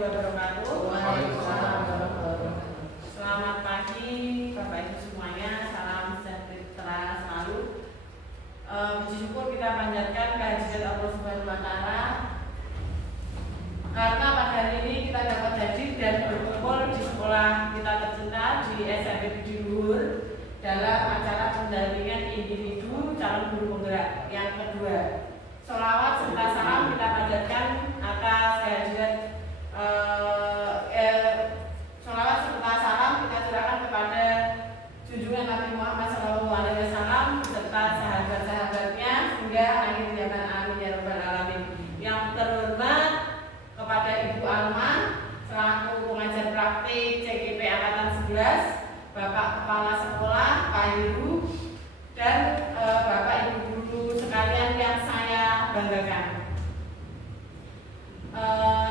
warahmatullahi wabarakatuh. Selamat pagi Bapak Ibu semuanya, salam sejahtera selalu. Puji syukur kita panjatkan kehadirat Allah Subhanahu wa Ta'ala karena pada hari ini kita dapat hadir dan berkumpul di sekolah kita tercinta di SMP Budi Luhur dalam acara pendampingan individu calon guru penggerak yang kedua. Sholawat serta salam kita panjatkan atas kehadiran sholawat serta salam kita curahkan kepada junjungan Nabi Muhammad SAW serta sahabat-sahabatnya hingga akhir zaman, amin ya rabbal alamin. Yang terhormat kepada Ibu Alma selaku pengajar praktik CGP Angkatan 11, Bapak Kepala Sekolah Pak Heru, dan Bapak Ibu guru sekalian yang saya banggakan.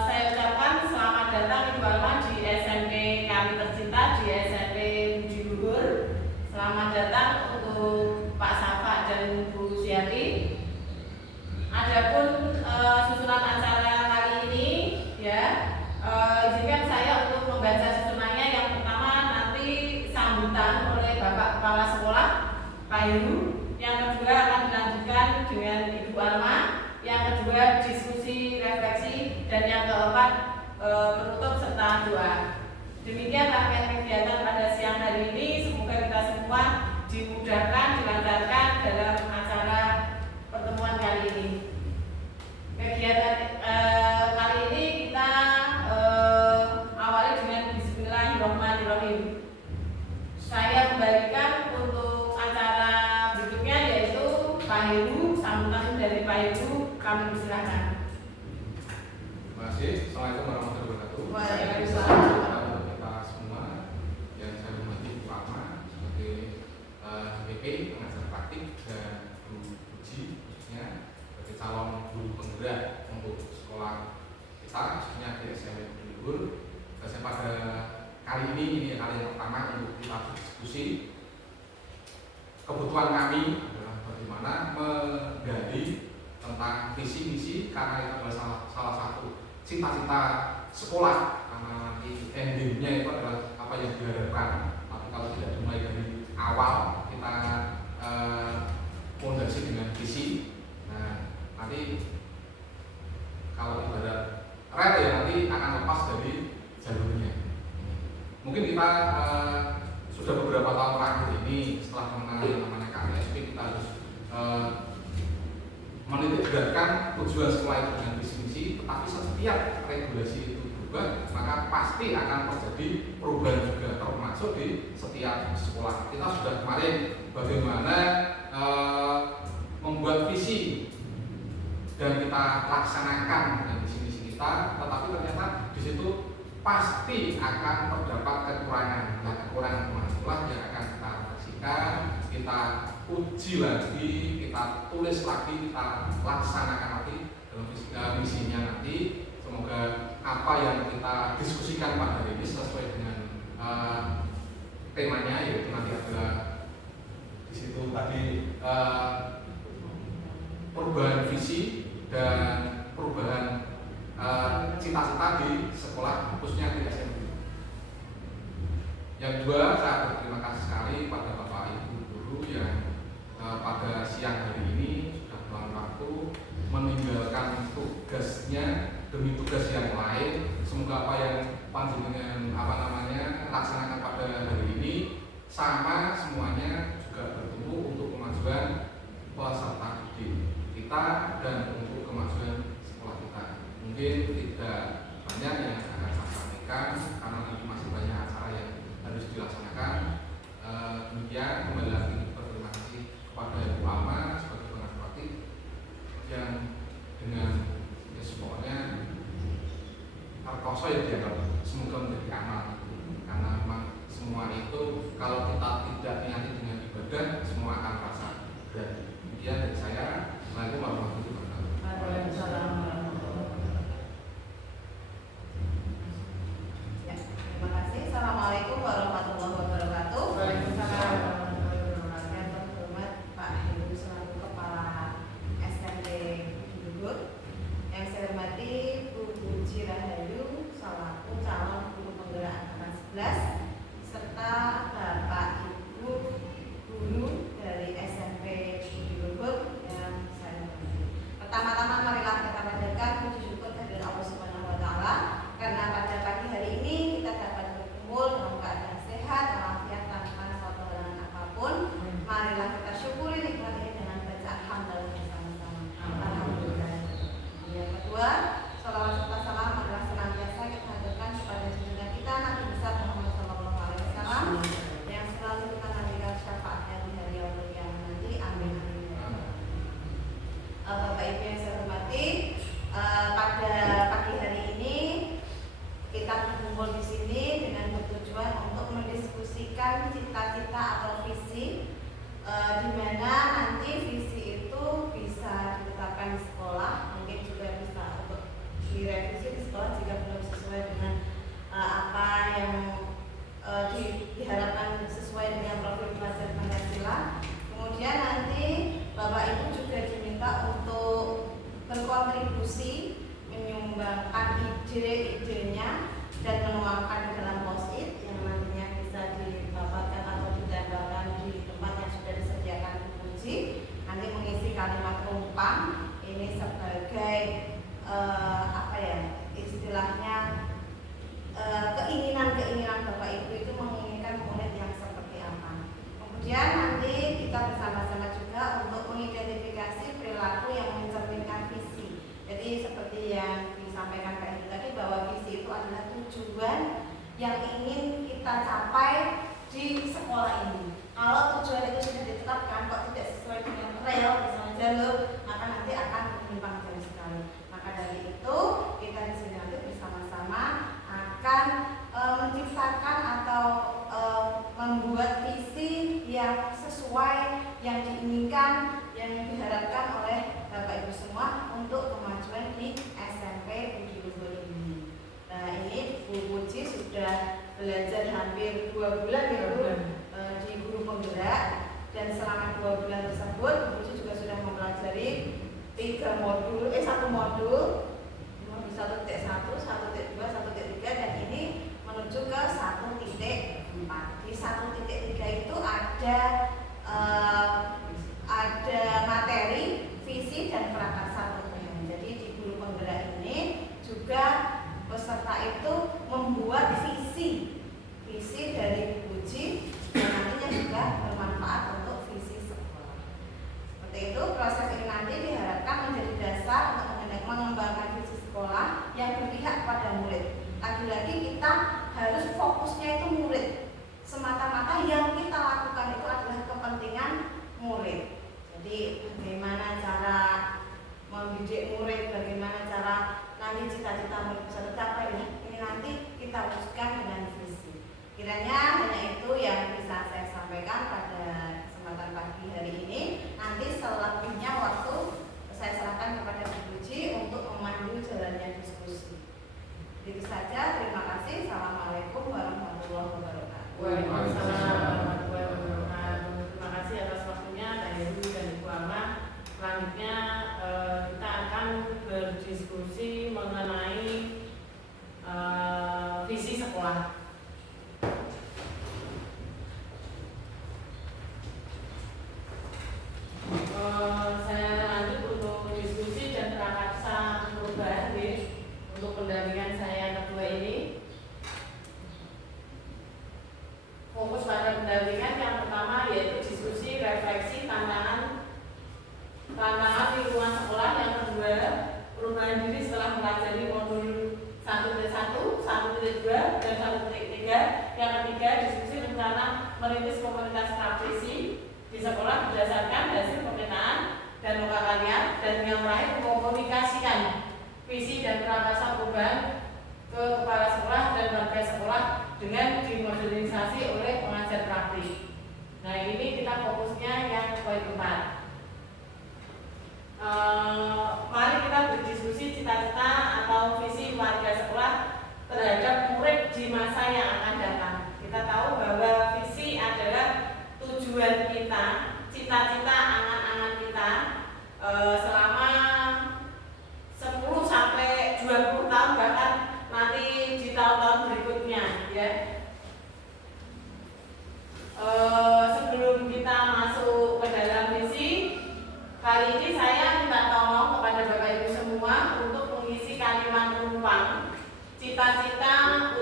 Saya ucapkan selamat datang Ibu Alma di SMP kami tercinta, di SMP Budi Luhur. Selamat datang untuk Pak Safa dan Bu Siati. Adapun susunan acara kali ini, ya, izinkan saya untuk membaca susunannya. Yang pertama nanti sambutan oleh Bapak Kepala Sekolah Pak Heru. Yang kedua akan dilanjutkan dengan Ibu Alma. Yang kedua diskusi, refleksi, dan yang keempat penutup serta doa. Demikian rangkaian kegiatan pada siang hari ini. Semoga kita semua dimudahkan, dilancarkan dalam acara pertemuan kali ini. Kegiatan kali ini kita awali dengan Bismillahirrahmanirrahim. Saya kembalikan untuk acara berikutnya yaitu Pak Heru, sambutan dari Pak Heru, kami persilahkan. Terima kasih. Assalamualaikum warahmatullahi wabarakatuh. Waalaikumsalam. Kita semua yang saya hormati Bu Alma sebagai BP pengajar praktik dan Bu Puji khususnya sebagai calon guru penggerak untuk sekolah kita khususnya di SMP Budi Luhur. Saya pada kali ini kali yang pertama untuk kita berdiskusi. Kebutuhan kami adalah bagaimana menggali tentang visi misi, karena itu adalah salah satu cita-cita sekolah, karena nanti endingnya itu adalah apa yang diharapkan. Tapi kalau tidak dimulai dari awal kita fondasi dengan visi, nah nanti kalau ibarat rel ya nanti akan lepas dari jalurnya. Mungkin kita sudah beberapa tahun terakhir ini setelah mengenal yang namanya KSP, kita harus menitikberatkan tujuan sekolah itu dengan visi misi. Tetapi setiap regulasi itu berubah, maka pasti akan terjadi perubahan juga, termasuk di setiap sekolah. Kita sudah kemarin bagaimana membuat visi dan kita laksanakan dengan visi misi kita, tetapi ternyata di situ pasti akan terdapat kekurangan. Nah, kekurangan itulah yang akan kita refleksikan, kita uji lagi, kita tulis lagi, kita laksanakan lagi dalam misinya nanti. Semoga apa yang kita diskusikan pada hari ini sesuai dengan temanya, yaitu nanti adalah di situ tadi perubahan visi dan perubahan cita-cita di sekolah khususnya di SMP. Yang kedua, saya berterima kasih sekali pada Bapak Ibu guru yang pada siang hari ini sudah meluangkan waktu meninggalkan tugasnya demi tugas yang lain. Semoga apa yang panjenengan laksanakan pada hari ini sama semuanya juga bertemu untuk kemajuan peserta didik kita dan untuk kemajuan sekolah kita. Mungkin tidak banyak yang akan saya sampaikan karena nanti masih banyak acara yang harus dilaksanakan. Demikian, kembali lagi berterima kasih kepada Ibu Alma sebagai pengajar praktik yang dengan semuanya kartoso yang dianggap semoga menjadi amal, karena memang semua itu kalau kita tidak niati dengan ibadah semua akan terasa berat. Demikian dari saya. Assalamualaikum warahmatullahi wabarakatuh. Waalaikumsalam. Ya, terima kasih. Assalamualaikum warahmatullahi wabarakatuh. Waalaikumsalam. Yang terhormat Pak Heru selaku Kepala SMP Budi Luhur, yang saya hormati Bu Puji Rahayu, salah ide-idenya dan menuangkan di dalam post-it yang nantinya bisa dibabatkan atau ditempelkan di tempat yang sudah disediakan Bu Puji. Nanti mengisi kalimat rumpang ini sebagai istilahnya keinginan Bapak Ibu itu menginginkan murid yang seperti apa. Kemudian nanti kita bersama-sama juga untuk mengidentifikasi perilaku yang mencerminkan visi. Jadi seperti yang disampaikan Pak Ibu tadi bahwa visi itu adalah tujuan yang ingin kita capai di sekolah ini. Kalau tujuan itu sudah ditetapkan kok tidak sesuai dengan rel misalnya jalur, maka nanti akan menyimpang jauh sekali. Maka dari itu kita di sini nanti bersama-sama akan menciptakan atau membuat visi yang sesuai yang diinginkan, yang diharapkan oleh Bapak Ibu semua untuk kemajuan di SMP Budi Luhur ini. Nah, ini Bu Puji sudah belajar hampir 2 bulan ya Bu di guru penggerak, dan selama 2 bulan tersebut Bu Puji juga sudah mempelajari 1 modul 1.1, 1.2, 1.3, dan ini menuju ke 1.4. Di 1.3 itu ada materi visi dan prakarsa program. Jadi di guru penggerak ini juga peserta itu membuat visi dari Bu Puji yang nantinya juga bermanfaat untuk visi sekolah. Seperti itu, proses ini nanti diharapkan menjadi dasar untuk mengembangkan visi sekolah yang berpihak pada murid. Lagi-lagi kita harus fokusnya itu murid. Semata-mata yang kita lakukan itu adalah kepentingan murid. Jadi bagaimana cara mendidik murid, bagaimana cara nanti cita-cita murid bisa tercapai, ini nanti kita wujudkan dengan visi. Kiranya hanya itu yang bisa saya sampaikan pada kesempatan pagi hari ini. Nanti selebihnya waktu saya serahkan kepada Bu Puji untuk memandu jalannya diskusi. Itu saja, terima kasih. Assalamualaikum warahmatullahi wabarakatuh. Waalaikumsalam warahmatullahi wabarakatuh. Terima kasih atas waktunya Kak Heru dan Ibu Ama. Selanjutnya kita akan berdiskusi mengenai visi sekolah. Saya lanjut untuk diskusi dan prakarsa perubahan untuk pendampingan saya kedua ini. Fokus pada pendampingan yang pertama yaitu diskusi, refleksi, tantangan lingkungan sekolah. Yang kedua, perubahan diri setelah mempelajari modul 1.1, 1.2, dan 1.3. Yang ketiga, diskusi rencana merintis komunitas praktisi di sekolah berdasarkan hasil pemetaan dan lokalian. Dan yang terakhir, mengkomunikasikan visi dan prakarsa perubahan ke kepala sekolah dan warga sekolah dengan dimodernisasi oleh pengajar praktis. Nah, ini kita fokusnya yang poin 4. Mari kita berdiskusi cita-cita atau visi warga sekolah terhadap murid di masa yang akan datang. Kita tahu bahwa visi adalah tujuan kita, cita-cita angan-angan kita selama 10 sampai 20 tahun, bahkan nanti di tahun-tahun berikutnya ya. Sebelum kita masuk ke dalam visi, kali ini saya minta tolong kepada Bapak Ibu semua untuk mengisi kalimat rumpang cita-cita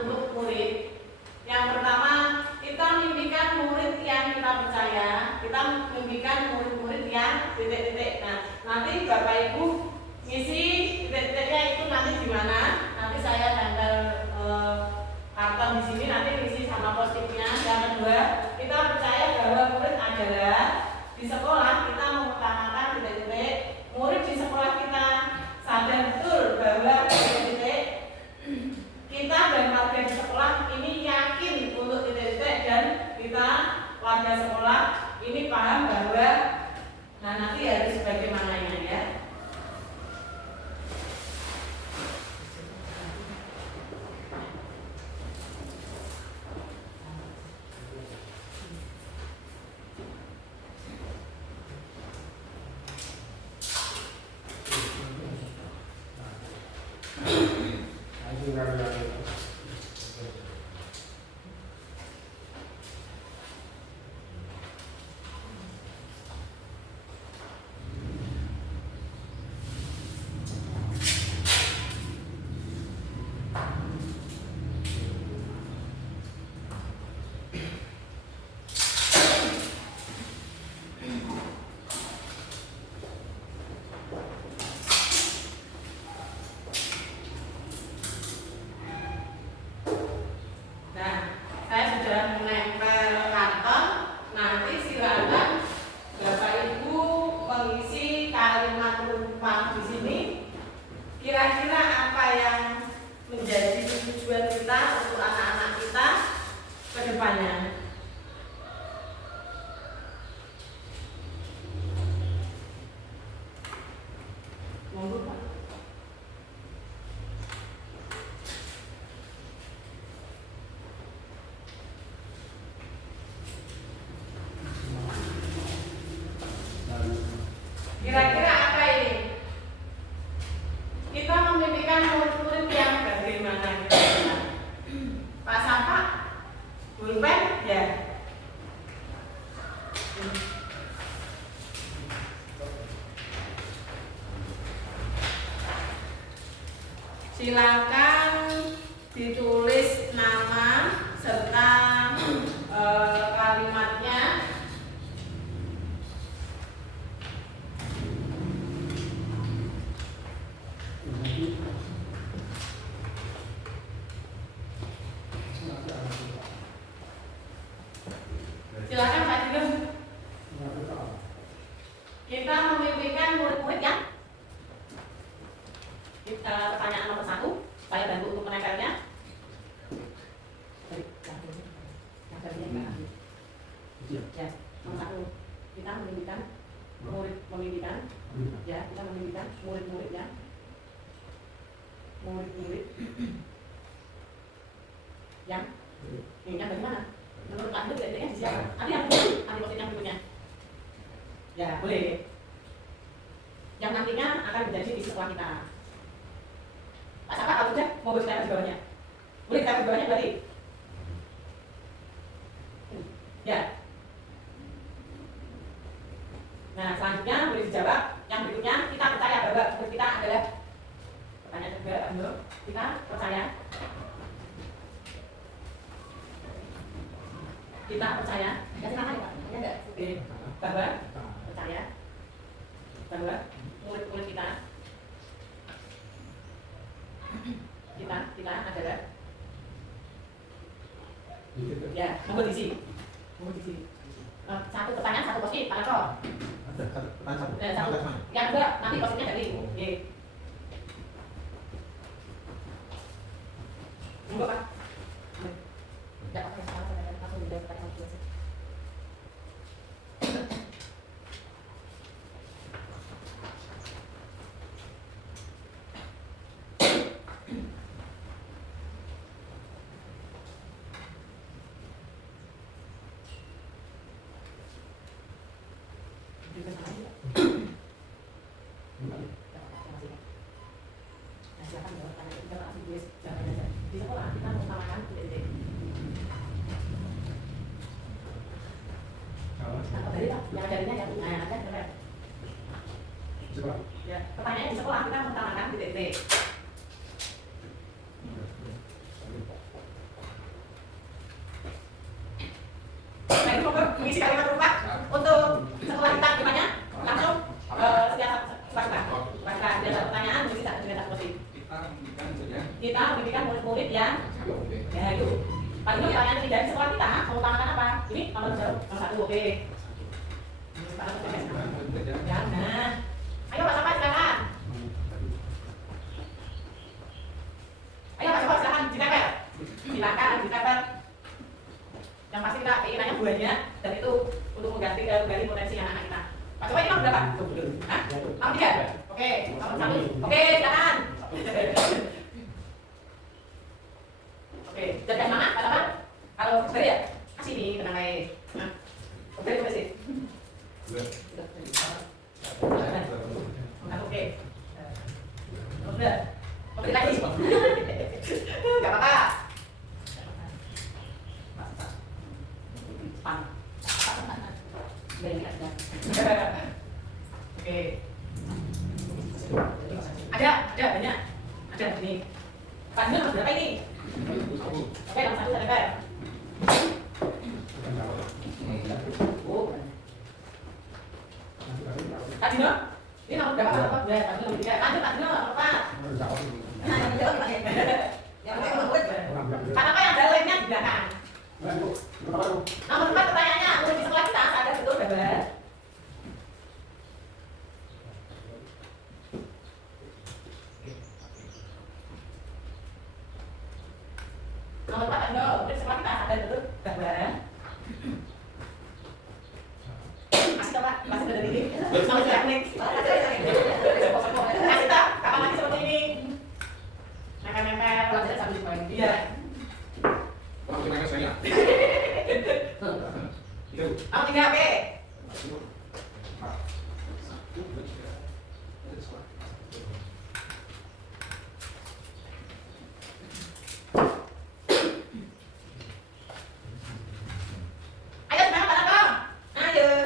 untuk murid. Yang pertama, kita mimpikan murid yang kita percaya, kita mimpikan murid-murid yang titik-titik. Nah, nanti Bapak Ibu ngisi titik-titiknya itu nanti di mana? Nanti saya tempel karton di sini, nanti ngisi sama post-it-nya. Yang kedua, kita percaya bahwa murid adalah di sekolah kita mengutamakan titik-titik. Murid di sekolah kita sadar betul bahwa titik-titik kita dan warga di sekolah ini yakin untuk titik-titik, dan kita warga sekolah ini paham bahwa nanti harus bagaimananya ya. Kira-kira apa yang menjadi tujuan kita untuk anak-anak kita ke depannya? Monggo, Pak. Kira-kira apa ini? Kita memimpikan murid-murid yang bagaimana kira-kira? Pak Safa, pulpen, ya. Silakan ditulis nama serta kalimatnya. Silakan Pak Jilum. Kita memimpikan murid-murid yang pertanyaan nomor 1, saya bantu untuk menempelnya. Ya, nomor 1, kita memimpikan murid-murid yang ini bagaimana? Menurut Anda kira-kira siapa? Nanti yang berikutnya. Ya, boleh. Yang nantinya akan menjadi visi sekolah kita. Pak Safa, kalau sudah mau berbicara di bawahnya. Boleh kita di bawahnya berarti? Ya. Nah, selanjutnya boleh dijawab. Yang berikutnya, kita percaya bahwa murid kita adalah pertanyaan juga, Pak Nur. Kita percaya kasih nama ya Pak, ya enggak? Bahwa percaya bahwa murid-murid kita adalah ya, monggo diisi. Satu pertanyaan, satu posit, Pak Lato. Satu. Yang kedua, nanti positnya dari monggo Pak. Ya, oke, sekarang langsung dijawab pertanyaan kedua. Di sekolah kita mengutamakan titik-titik. Tadi Pak, yang ajarinnya yang ada keren. Ya, pertanyaannya di sekolah kita mengutamakan titik-titik. Nah, ini monggo mengisi kalimat berupa untuk sekolah kita gimana? Langsung setiap ada pertanyaan mengisi dengan satu posisi. Kita membimbingkan murid-murid yang ya itu. Paling itu pertanyaan dari sekolah kita mengutamakan apa? Ini nomor 1, oke. Ya, nah. Ayo Pak Safa silakan. Ayo Pak Safa silakan ditempel. Silakan ditempel. Yang pasti kita keinginannya buahnya dan itu untuk menggali potensi anak-anak kita. Pak Safa ini nomor berapa? Hah? Nomor 3? Oke, nomor 1. Oke, silakan. Oke, jadi semangat Pak Safa. Kalau dari ya, kasih nih tenang aja. Nah, oke, terima kasih. Oke. Oke lagi. Pak Dino nomor berapa ini? Oke, nomor 1 saya tempel. Oh. Pak Dino, ini nomor berapa? Nomor 2, Pak Dino nomor 3. Lanjut Pak Dino, nomor 4. Karena apa yang ada lemnya di belakang? Nomor 4 pertanyaannya, untuk di sekolah kita sadar betul bahwa nomor 4 Pak Dino, untuk di sekolah kita sadar betul bahwa masih tahu Pak, masih ada ini nomor teknik masih tahu, kapan lagi seperti ini nempel-nempel, kalau tidak sambil dimain iya Orang kita saya. nomor 3 HP ayo semangat Pak Dino, ayo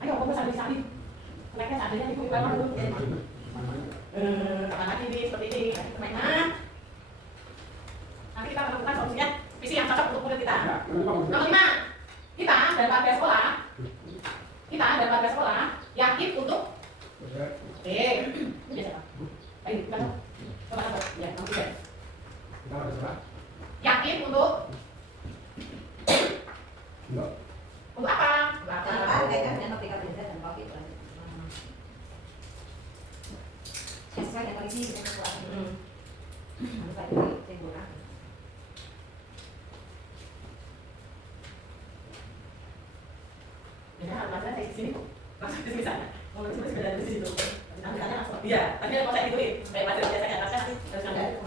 ayo kamu sambil-sambil mereka seadanya ibu kalau dulu lagi ini seperti ini mainan nanti kita menemukan solusinya visi yang cocok untuk murid kita. Nomor 5 kita dan warga sekolah yakin untuk ini biasa ayo kita coba ya nomor 3 yakin untuk apa? Ya, maksudnya saya di sini kok. Masuk di sana. Mau nulis beda di situ. Nanti langsung. Iya, tapi kalau saya gituin, kayak macam biasanya harus ngambil.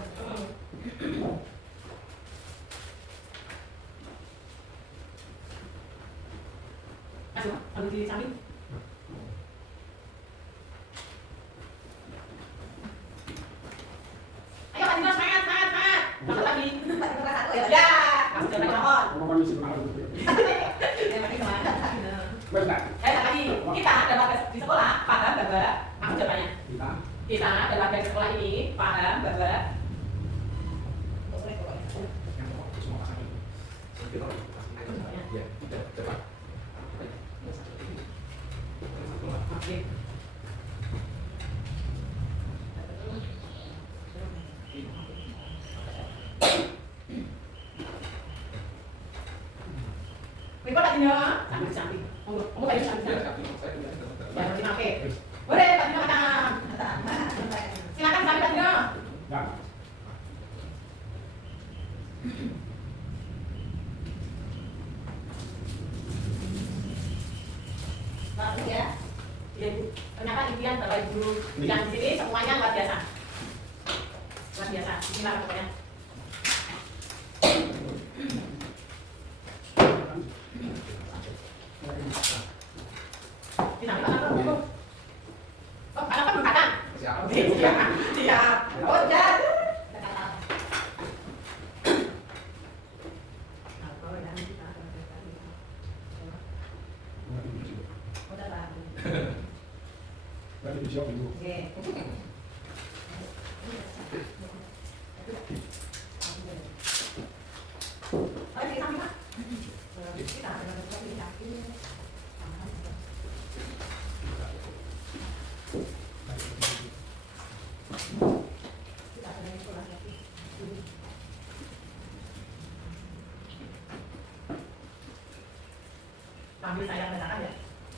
Masuk, ambil di samping. Ayo Pak Dino, semangat. Masuk lagi. Ya, masuk jalan pohon. Lagi, kita dan warga di sekolah paham bahwa aku jawabannya. Kita dan warga di sekolah ini paham bahwa Ribut Pak Dino, sambil samping. Kamu tadi samping. Ya, harus dipakai. Boleh Pak Dino kata. Silakan sambil Pak Dino. Bagus ya. Iya Bu. Ternyata impian Bapak Ibu yang di sini semuanya luar biasa. Luar biasa. Inilah pokoknya.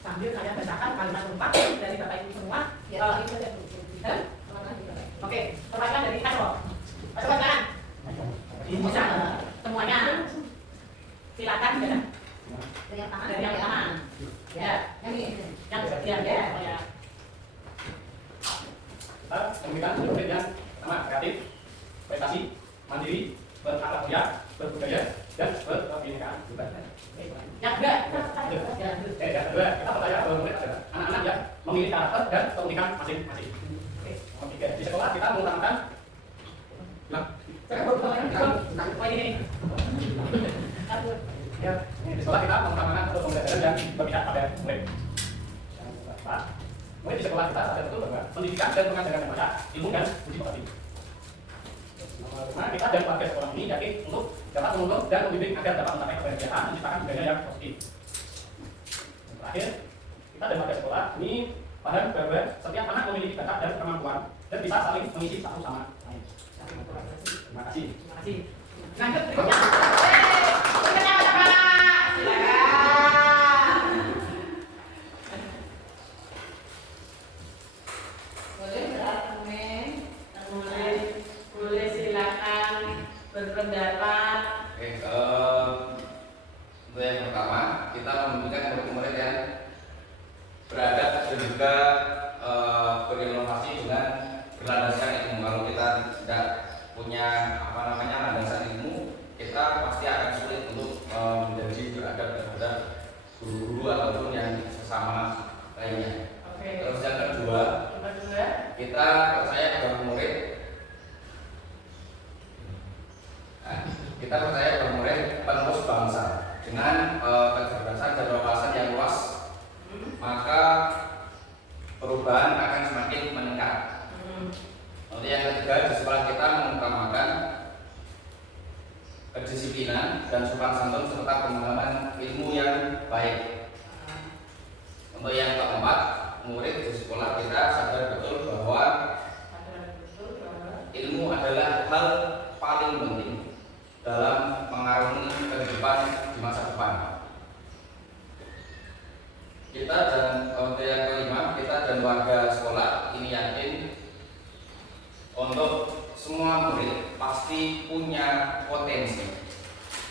Sambil saya bacakan kalimat lengkap dari Bapak Ibu semua. Oke, perwakilan dari Asro. Asro kan? Bisa semuanya. Silakan ya. Dari yang pertama. Ya, yang ya. Kita memberikan dosen yang pertama kreatif, prestasi, mandiri, berakhlak, berbudaya, dan berkebinekaan. Yang kedua, yang kedua, kita percaya bahwa murid adalah anak-anak yang memiliki karakter dan keunikan masing-masing. Di sekolah kita mengutamakan di sekolah kita mengutamakan pembelajaran dan berpihak pada murid. Mulai di sekolah kita sadar betul bahwa pendidikan dan pengajaran yang baik, ilmu dan budi pekerti. Nah, kita dan warga sekolah ini yakin untuk dapat menolong dan membimbing agar dapat mencapai kebahagiaan, menciptakan budaya yang positif. Terakhir, kita dan warga sekolah ini paham bahwa setiap anak memiliki bakat dan kemampuan dan bisa saling mengisi satu sama lain. Terima kasih. Terima kasih. Lanjut berikutnya. Berikutnya Pak. Silakan. Boleh berargumen, boleh silakan berpendapat. Oke, untuk yang pertama kita membutuhkan murid-murid yang beradab dan juga berinovasi dengan berlandaskan ilmu. Kalau kita tidak punya landasan ilmu, kita pasti akan sulit untuk menjadi beradab terhadap guru-guru ataupun yang sesama lainnya. Oke. Terus yang kedua, kita percaya bahwa murid penerus bangsa dengan kecerdasan dan wawasan yang luas, maka perubahan akan semakin meningkat. Lalu yang ketiga, di sekolah kita mengutamakan kedisiplinan dan sopan santun serta pemahaman ilmu yang baik. Untuk yang keempat, murid di sekolah kita sadar betul bahwa ilmu adalah hal paling penting dalam mengarungi kehidupan di masa depan. Kita dan untuk yang kelima, kita dan warga sekolah ini yakin untuk semua murid pasti punya potensi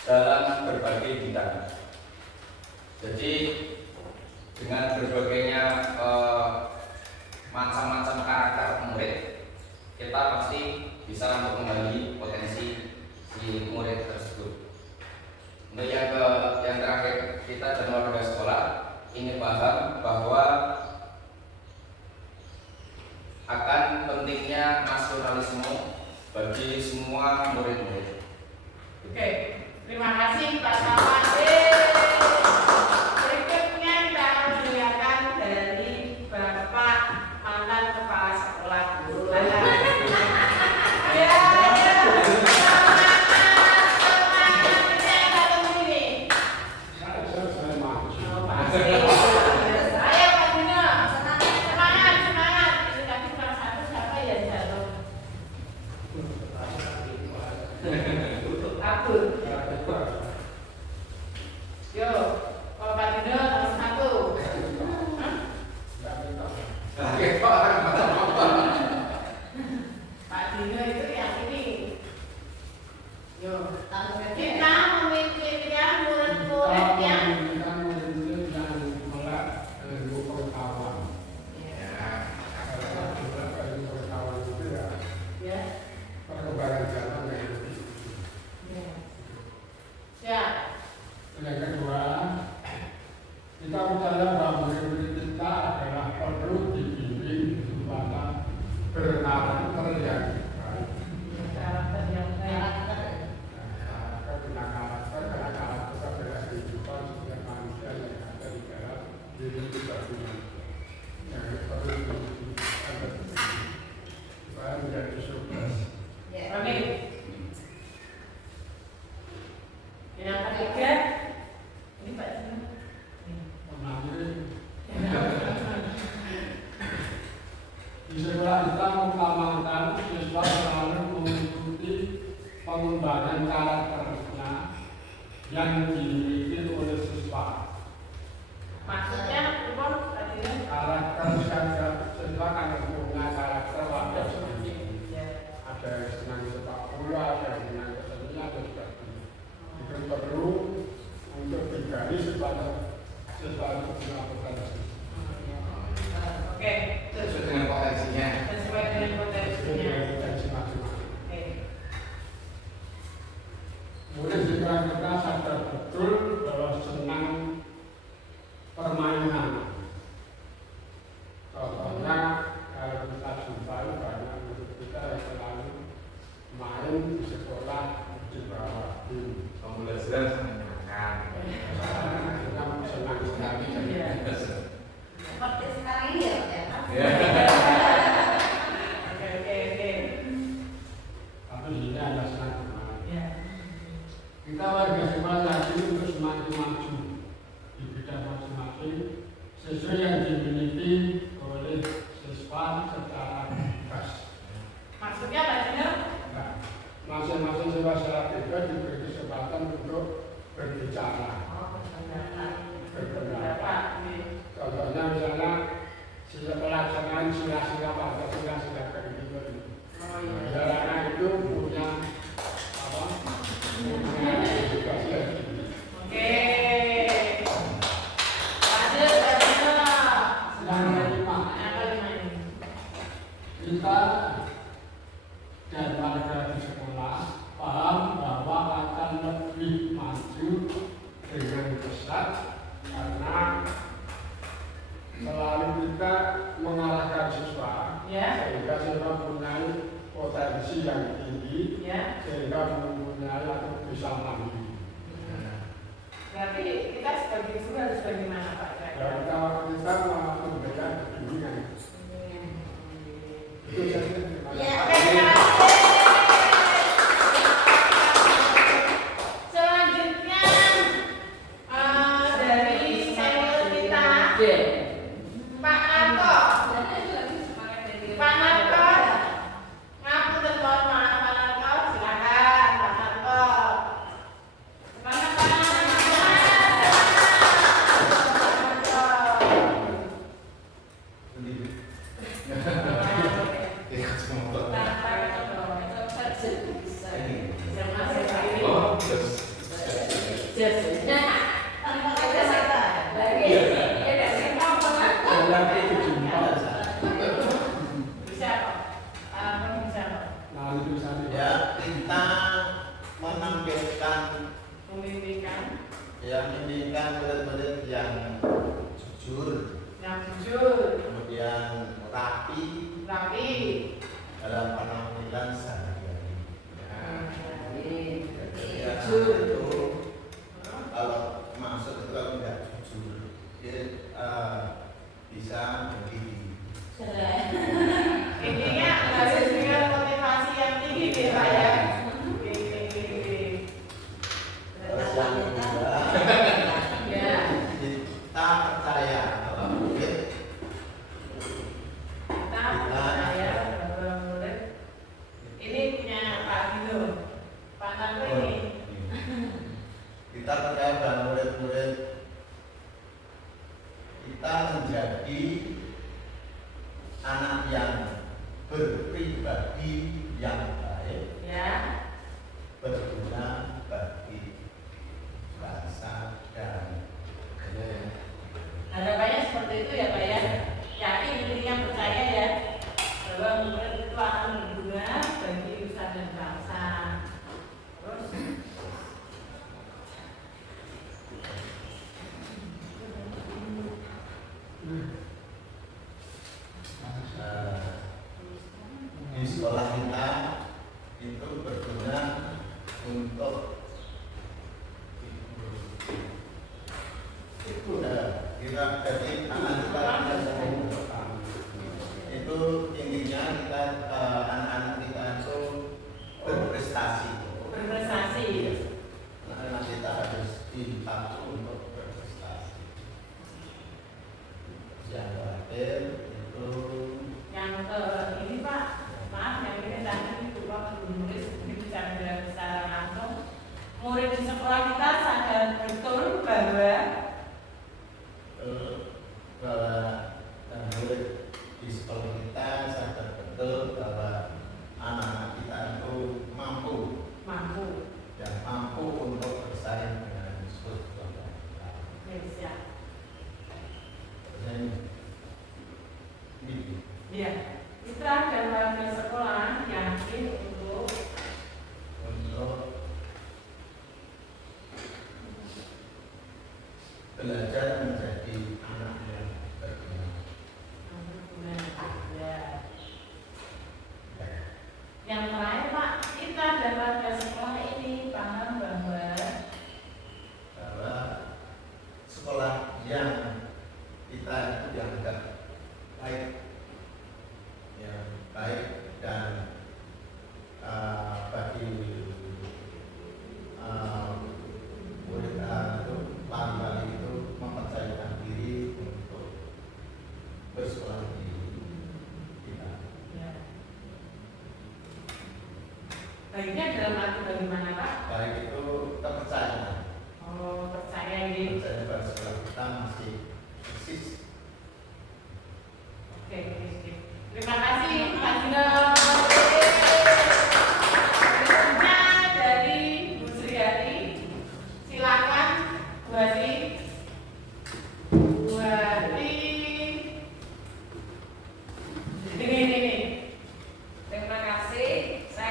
dalam berbagai bidang. Jadi dengan berbagainya macam-macam karakter murid, kita pasti bisa untuk menggali potensi si murid tersebut. Untuk yang terakhir, kita dan warga sekolah ini paham bahwa akan pentingnya nasionalisme bagi semua murid-murid. Oke, terima kasih Pak Sawan. Berikutnya kita akan mendengarkan dari Bapak mantan Kepala Sekolah Guru Lala. Kemudian juga kita sadar betul dan warga di sekolah paham bahwa akan lebih maju dengan pesat karena selalu kita mengarahkan siswa Ya. sehingga siswa punya potensi yang tinggi Ya. sehingga mempunyai atau bisa mandiri. Berarti kita sebagai guru harus bagaimana Pak? Dan kalau kita memberikan bimbingan itu saja. Terima Ya. kasih. Oke, terima kasih. Selanjutnya dari senior kita Pak Narto. Pak Narto, ngapunten mohon maaf Pak Narto, silakan Pak Narto. Semangat Pak Oh, yes. Nanti itu jumpa. Nah itu saja. Ya, kita menampilkan Membimbingkan membimbingkan murid-murid yang jujur, yang jujur, kemudian rapi rapi, dalam penampilan sehari-hari. Ya, jujur. itu kalau maksud itu kalau tidak jujur, dia bisa berdiri. Intinya harus dengan motivasi yang tinggi nih Pak ya. Terus yang kedua, Ya. kita percaya bahwa murid Kita percaya bahwa murid ini punya Pak Gino, Pak Narto ini. kita percaya bahwa murid-murid kita menjadi anak yang berpribadi yang baik, Ya. berguna bagi bangsa dan negara. Harapannya seperti itu ya Pak ya. Yakin intinya percaya ya bahwa murid itu akan berguna bagi nusa dan bangsa. Terus Di sekolah kita itu berguna untuk kita jadi anak kita itu intinya kita anak-anak kita itu berprestasi. berprestasi. Anak kita harus dipacu untuk berprestasi. Yang terakhir itu Yang ini Pak, maaf yang ini tadi lupa menulis ini bisa bilang secara langsung. Murid di sekolah kita sadar betul bahwa murid di sekolah kita sadar betul bahwa anak-anak kita itu mampu mampu. dan mampu untuk bersaing dengan sekolah kita. Ya. Dan ini Iya. Mitra dan warga sekolah yakin untuk belajar menjadi anak yang berguna. Ya. Yang terakhir Pak, kita dan warga sekolah ini paham bahwa Bahwa sekolah yang kita itu dianggap baik, yang baik dan bagi murid itu wali-wali itu mempercayakan diri untuk bersekolah di kita. ya. Baiknya dalam arti bagaimana Pak? Baik itu kepercayaan. Oh, percaya ini. Percaya bahwa sekolah kita masih eksis. Oke. Terima kasih Pak Gino. Berikutnya dari Bu Sriati. Silakan Bu Hati. Bu Hati. Ini. Terima kasih. Saya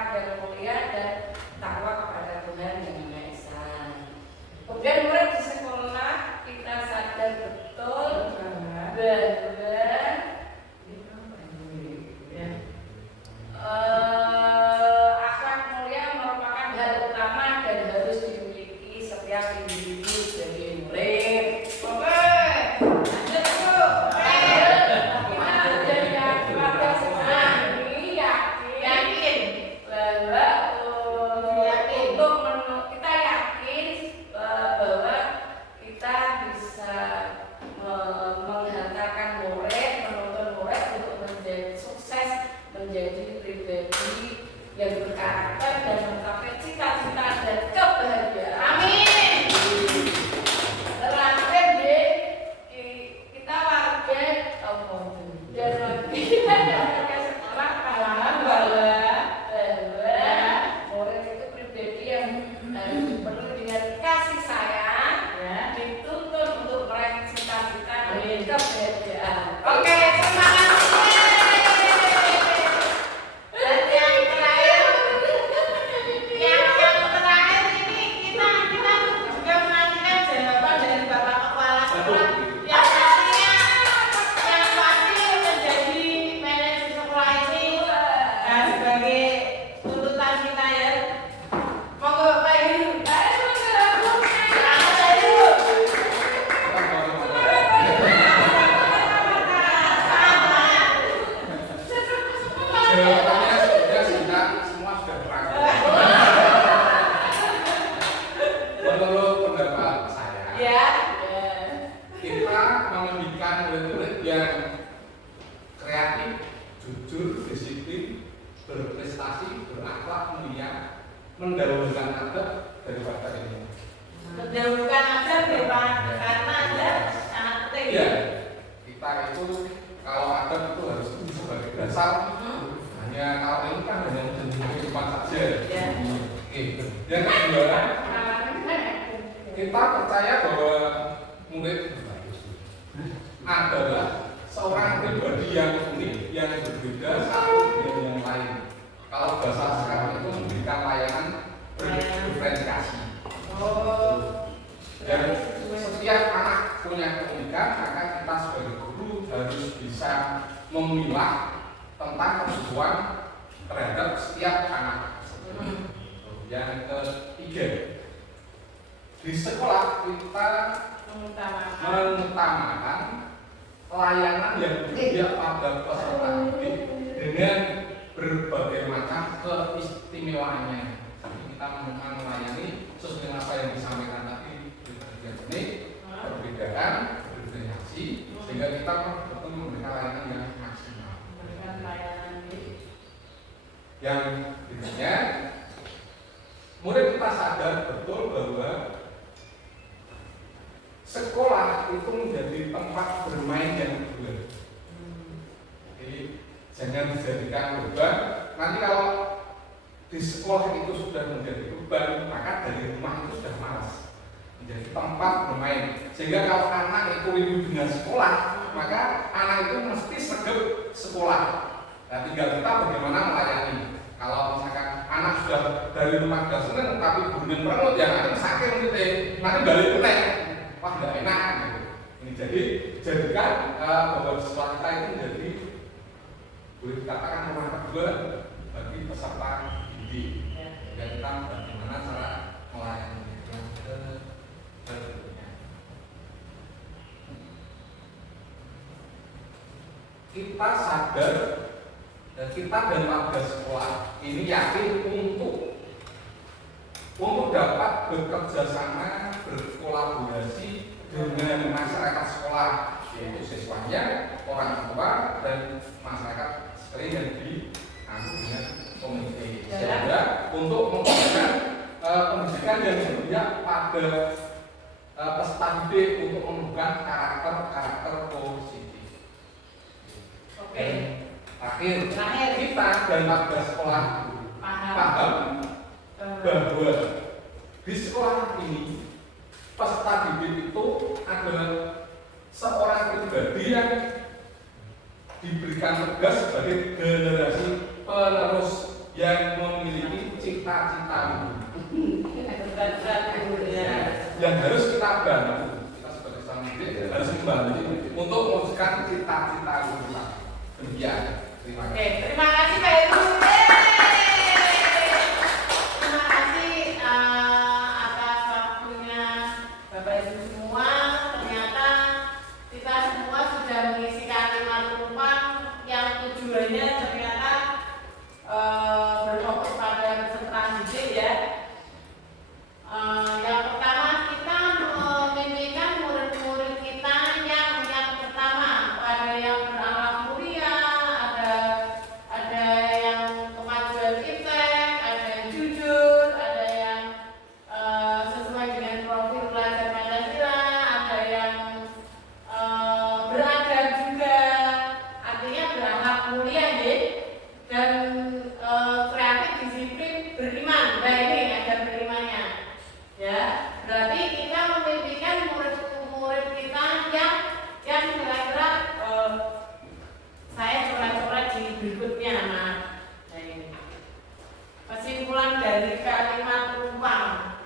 sopan yang mulia dan takwa kepada Tuhan yang Maha Esa. Kemudian murid di sekolah kita sadar betul bahwa akhlak mulia merupakan hal utama dan harus dimiliki setiap individu sebagai murid. Oke, lanjut yuk. Kita jadi keluarga semua ini yakin bahwa kita yakin bahwa kita bisa menghantarkan murid, menuntun murid untuk menjadi sukses, menjadi pribadi yang berkarakter dan mencapai cita-cita dan kebahagiaan. Amin. Terakhir kita warga dan kita warga sekolah paham bahwa murid itu pribadi yang penuh dengan kasih sayang, dituntun untuk meraih cita-cita dan kebahagiaan. Oke, terima kasih. Dan yang terakhir ini kita juga menantikan jawaban dari Bapak Kepala Sekolah yang pastinya yang pasti menjadi manajer sekolah ini sebagai tuntutan kita ya. Monggo Bapak Ibu. Jawabannya sudah singkat, semua sudah terang. Menurut pendapat saya, Ya. kita mendidikan murid-murid yang kreatif, jujur, disiplin, berprestasi, berakhlak mulia, mendahulukan adab daripada ilmu. Mendahulukan adab ya Pak, karena adab sangat penting. Iya, kita itu kalau adab itu harus sebagai dasar. Hanya kalau ilmu kan hanya menjadi kehidupan saja. Ya. Oke. Yang kedua, kita percaya bahwa murid adalah seorang pribadi yang unik, yang berbeda satu dengan yang lain. Kalau bahasa sekarang itu memberikan layanan berdiferensiasi. Dan setiap anak punya keunikan, maka kita sebagai guru harus bisa memilah tentang kebutuhan terhadap setiap anak. Yang ketiga, di sekolah kita mengutamakan pelayanan yang berpihak pada peserta didik dengan berbagai macam keistimewaannya. Jadi kita melayani sesuai dengan apa yang disampaikan tadi, ini perbedaan, diferensiasi, sehingga kita betul memberikan layanan yang maksimal. Yang berikutnya, murid kita sadar betul bahwa sekolah itu menjadi tempat bermain yang berbeda. Jadi jangan dijadikan beban. Nanti kalau di sekolah itu sudah menjadi beban, maka dari rumah itu sudah malas. Menjadi tempat bermain. Sehingga kalau anak itu rindu dengan sekolah, maka anak itu mesti segep sekolah. Nah, tinggal kita bagaimana melayani. Kalau misalkan anak sudah dari rumah sudah senang, tapi burunin merengut, ya nanti sakit nanti balik ke wah nggak enak gitu. Ini jadi jadikan bahwa sekolah kita itu menjadi boleh dikatakan rumah kedua bagi peserta didik. Dan kita bagaimana cara melayani yang berikutnya. Kita sadar dan kita dan warga sekolah ini yakin untuk dapat bekerja sama, berkolaborasi dengan masyarakat sekolah, yaitu siswanya, orang tua, dan masyarakat sekalian yang dengan komite. Sehingga untuk memberikan pendidikan yang berpihak pada peserta didik untuk menumbuhkan karakter positif. Oke. Terakhir kita dan warga sekolah paham bahwa di sekolah ini peserta didik itu adalah seorang pribadi yang diberikan tugas sebagai generasi penerus yang memiliki cita-cita Ya. yang harus kita bantu. Kita sebagai sang didik harus membantu untuk mewujudkan cita-cita kita. Demikian. Terima kasih. Oke, terima kasih Pak Heru. Terima kasih atas waktunya Bapak Ibu semua. Ternyata kita semua sudah mengisi kalimat penumpang yang tujuannya ternyata berfokus pada kesetaraan didik ya. Yang pertama kita memimpikan murid-murid kita yang pertama ada yang berakhlak mulia, ada yang kemajuan iptek, ada yang jujur, ada yang sesuai dengan profil pelajar Pancasila, ada yang beradab juga, artinya berakhlak mulia ya, dan kreatif, disiplin, beriman. Nah ini ada berimannya. Ya, berarti kita memimpikan murid-murid kita yang kira-kira saya coret-coret di berikutnya. Nah ini kesimpulan dari kalimat penumpang,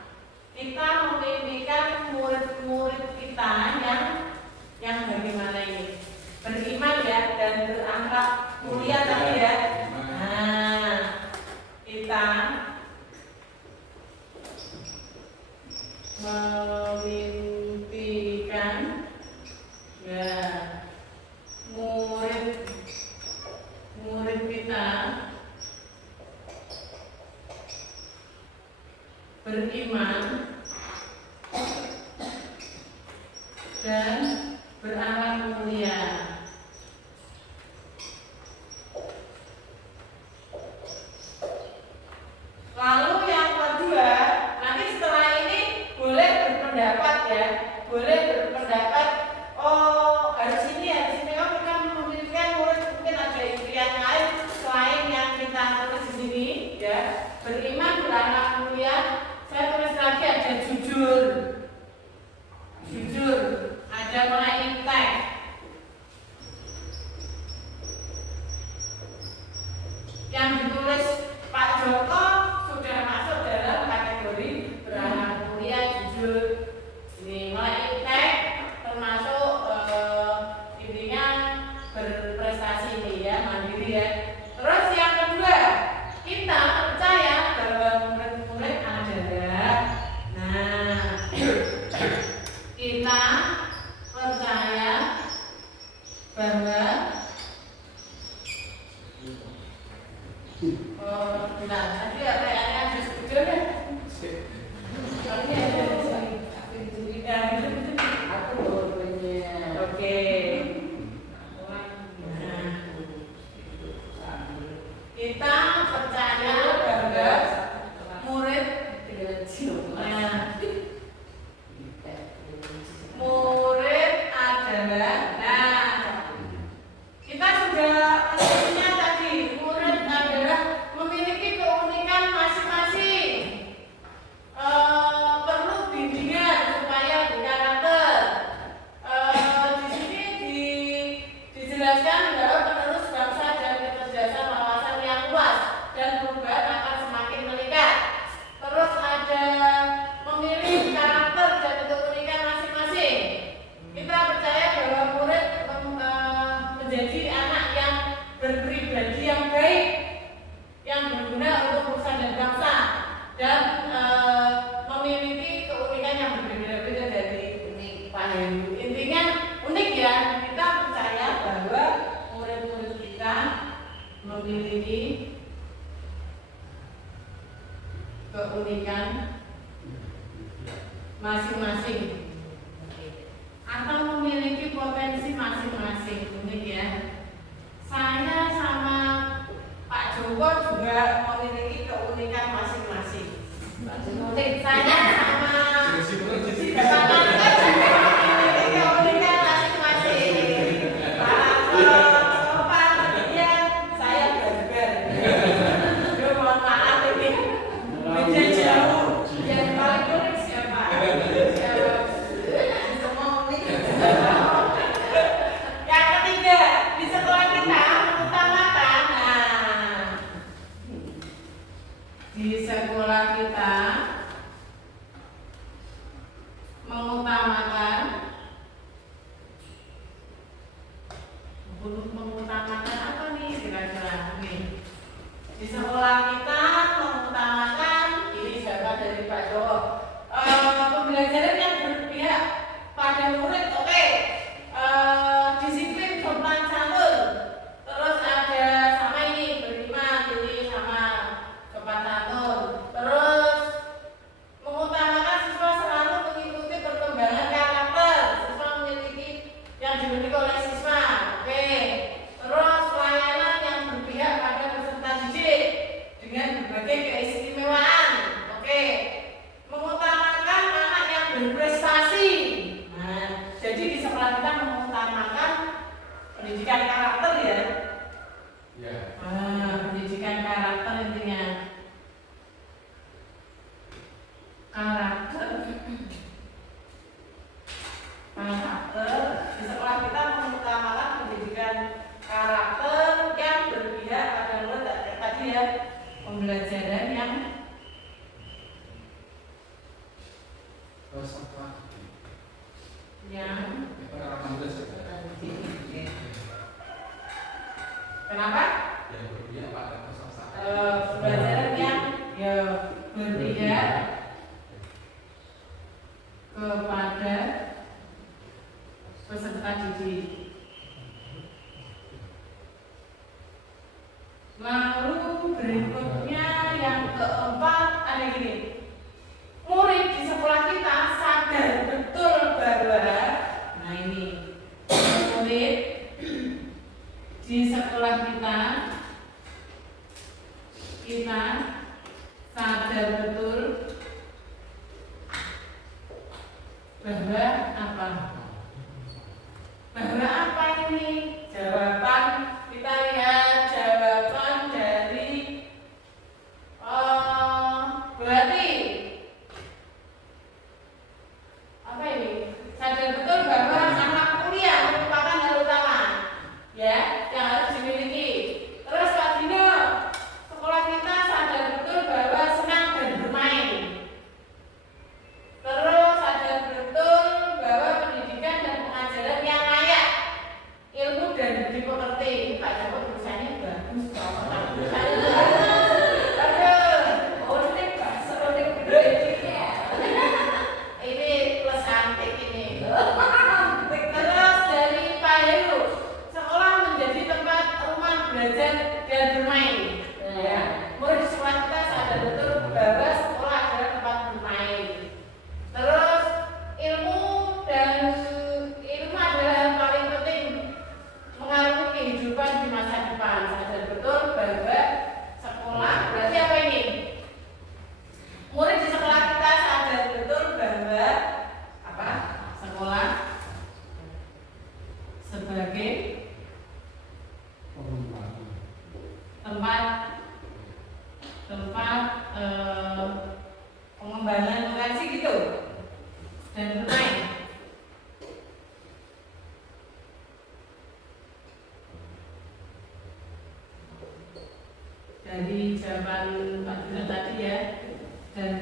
kita memimpikan murid-murid kita yang bagaimana ini, beriman ya dan berakhlak mulia tadi ya. Nah kita memimpikan ya murid kita beriman dan berakhlak mulia. Lalu yang kedua, nanti setelah ini boleh berpendapat ya, boleh berpendapat. Oh harus ini oh kita memiliki murid mungkin ada impian lain selain yang kita tulis di sini ya. Beriman, berakhlak mulia. Saya tulis lagi ada jujur, ada mulai intek. Yang ditulis Pak Joko sudah masuk dalam kategori berakhlak mulia, jujur. Ini mulai intek termasuk intinya berprestasi ini ya, mandiri ya. Terus yang kedua, kita percaya bahwa murid-murid adalah, nah kita percaya bahwa nah tadi apa yang ada setuju deh. Oke. Kita percaya bahwa murid adalah, nah kita sudah menyebutnya tadi, murid adalah memiliki keunikan masing-masing. Perlu bimbingan supaya berkarakter. Di sini dijelaskan bahwa penerus bangsa dan kecerdasan wawasan yang luas dan perubahan akan semakin meningkat. Terus ada memilih karakter dan keunikan masing-masing. Kita percaya bahwa murid menjadi anak yang berpribadi yang baik, yang berguna untuk bangsa dan bangsa, dan memiliki keunikan yang berbeda-beda dari unik Pak Heru. Intinya unik ya, kita percaya bahwa murid-murid kita memiliki keunikan masing-masing atau memiliki potensi masing-masing. Unik ya. Saya sama Pak Joko juga memiliki keunikan masing-masing. Saya sama keunikan masing-masing. Pak saya belajar. Mohon maaf ini beda jauh. Yang paling unik siapa? Yang ketiga, di sekolah kita mengutamakan Ya. Pendidikan karakter intinya. Karakter di sekolah kita mengutamakan pendidikan karakter yang berpihak pada murid tadi ya, pembelajaran yang kenapa? Yang berpihak pada peserta. Pembelajaran yang ya berpihak kepada peserta didik. Lalu berikutnya yang keempat ada gini. Murid di sekolah kita sadar betul bahwa murid di sekolah kita sadar betul bahwa apa? Bahwa apa ini? Jawaban kita lihat jawaban dari berarti apa ini? Sadar betul bahwa anak kuliah merupakan hal utama ya yang harus dimiliki. Terus Pak Dino, sekolah kita sadar betul bahwa senang dan bermain. Terus sadar betul bahwa pendidikan dan pengajaran yang layak, ilmu dan budi pekerti. Pak Joko tulisannya bagus banget. Ini plus antik ini. Terus dari Pak Heru, sekolah menjadi tempat rumah belajar dan bermain. Ya, murid di sekolah kita sadar betul bahwa sekolah adalah tempat bermain. Terus ilmu adalah yang paling penting mengarungi kehidupan di masa depan. Sadar betul bahwa sekolah berarti apa ini? Murid di sekolah kita sadar betul bahwa apa? Sekolah sebagai tempat pengembangan potensi gitu dan bermain. Dari zaman Pak Dino tadi ya, dan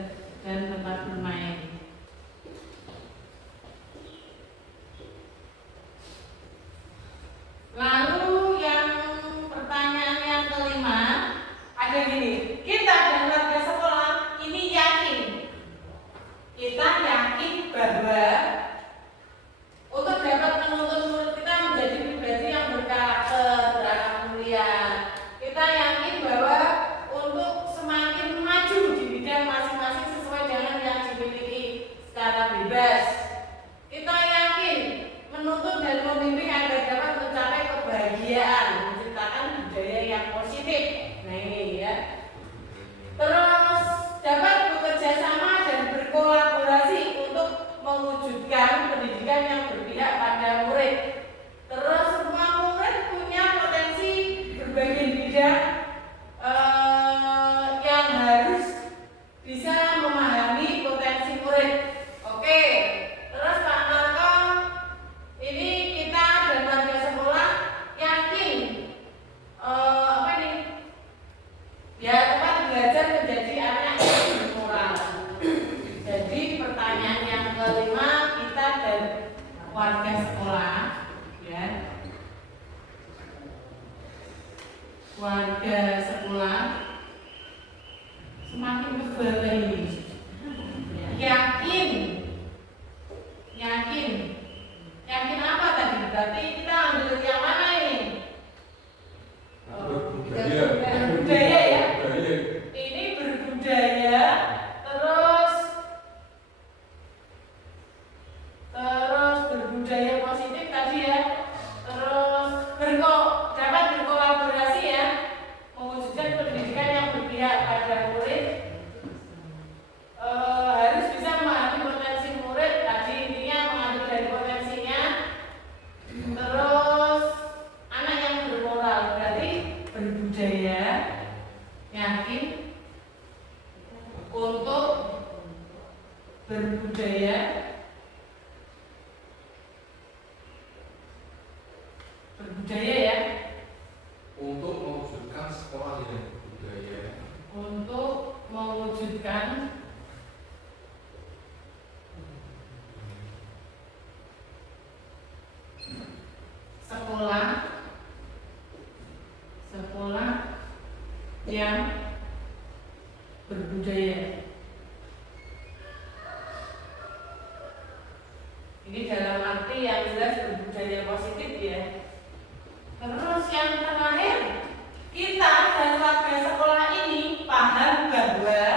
tempat bermain. Lalu yang pertanyaan yang kelima ada gini, kita dan warga sekolah ini yakin, kita yakin bahwa untuk dapat menuntun murid kita menjadi pribadi yang berkarakter, berakhlak mulia, kita yakin bahwa untuk semakin maju di bidang masing-masing sesuai dengan yang dimiliki secara bebas, kita yakin menuntun dan membimbing agar dapat mencapai kebahagiaan, menciptakan budaya yang positif. Nah ini ya. Terus dapat bekerja sama dan berkolaborasi untuk mewujudkan pendidikan yang berpihak pada murid. Terus semua murid punya potensi berbagai bidang yang harus bisa memahami potensi murid. Oke. Terus Pak Marco, ini kita dan warga sekolah yakin apa ini? Ya tempat belajar menjadi anak yang bermoral. Jadi pertanyaan yang kelima, kita dan warga sekolah ya, warga sekolah semakin kebal ini yakin apa tadi? Berarti kita ambil yang mana ini? Berbudaya ya. Ini berbudaya, terus berbudaya positif tadi ya, terus dapat berkolaborasi ya, mewujudkan pendidikan yang berpihak pada murid, berbudaya, ya, untuk mewujudkan sekolah yang berbudaya, untuk mewujudkan sekolah yang berbudaya. Ini dalam arti yang jelas berbudaya positif ya. Terus yang terakhir, kita dan warga sekolah ini paham bahwa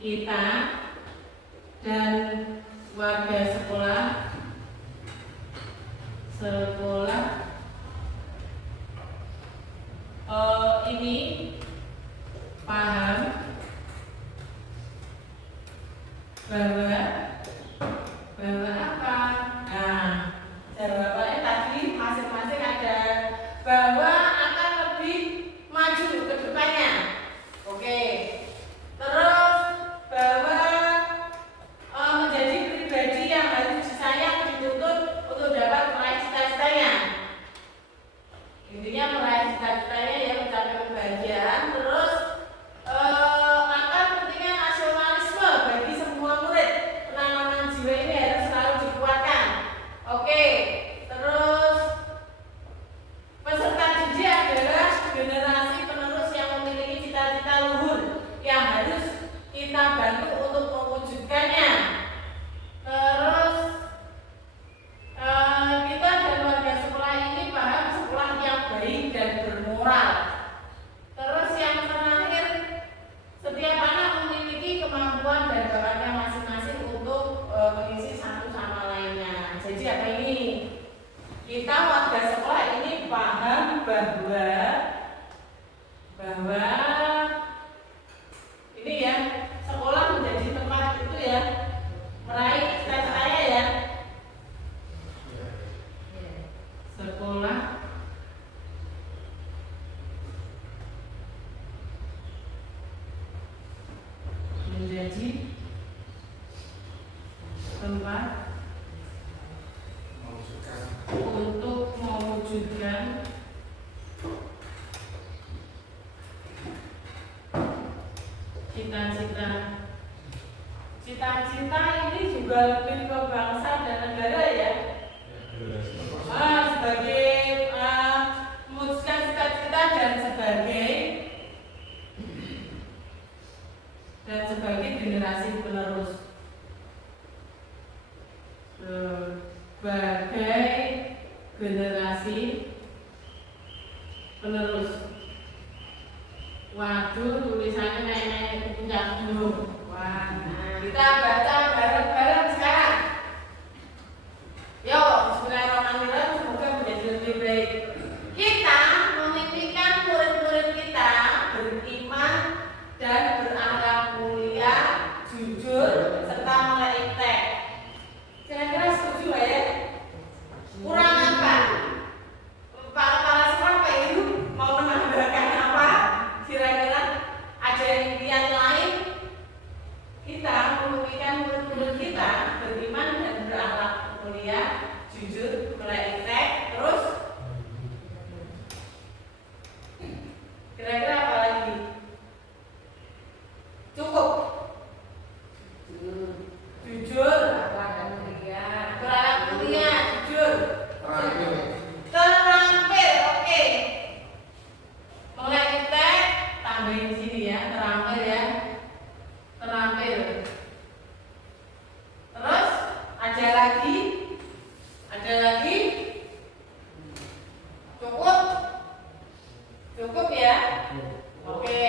kita dan warga sekolah ini paham bahwa apa? Jawabannya tadi masing-masing ada bahwa akan lebih maju ke depannya. Oke. Terus bahwa menjadi pribadi yang harus disayang, dituntut untuk dapat meraih cita-citanya. Intinya meraih cita-citanya yang mencapai kebahagiaan. Terus akan pentingnya nasionalisme bagi semua murid. Penanaman jiwa ini harus selalu dikuatkan. Oke. Terus peserta didik adalah generasi penerus yang memiliki cita-cita luhur yang harus kita bantu untuk mewujudkannya. Terus kita dan warga sekolah ini paham sekolah yang baik dan bermoral. Terus yang terakhir, setiap anak memiliki kemampuan dan bakatnya masing-masing untuk mengisi satu sama lainnya. Jadi apa ini? Kita warga sekolah ini paham bahwa ini ya, sekolah menjadi tempat itu ya, meraih cita-citanya ya. Sekolah menjadi tempat untuk mewujudkan cita-cita ini juga lebih ke bangsa dan negara ya. Sebagai mewujudkan cita-cita dan sebagai generasi penerus. Sebagai generasi penerus. Waduh, tulisannya nenek puncak gunung. Wah, kita baca bareng-bareng sekarang. Yo, bismillahirrahmanirrahim, semoga menjadi lebih baik. Kita memimpikan murid-murid kita beriman dan berakhlak mulia, jujur, serta melek tek. Kira-kira setuju ya? Kurang apa? Para sekolah Pak Ibu mau menambahkan apa? Kira-kira ada impian lain? Kita memimpikan murid-murid kita beriman dan berakhlak mulia, jujur, melek tek, terus kira-kira apa lagi? Cukup. Jujur, berakhlak mulia, jujur, terampil. Oke. Mulai kita tambahin sini ya, terampil ya. Terampil. Terus ada lagi? Cukup ya. Oke.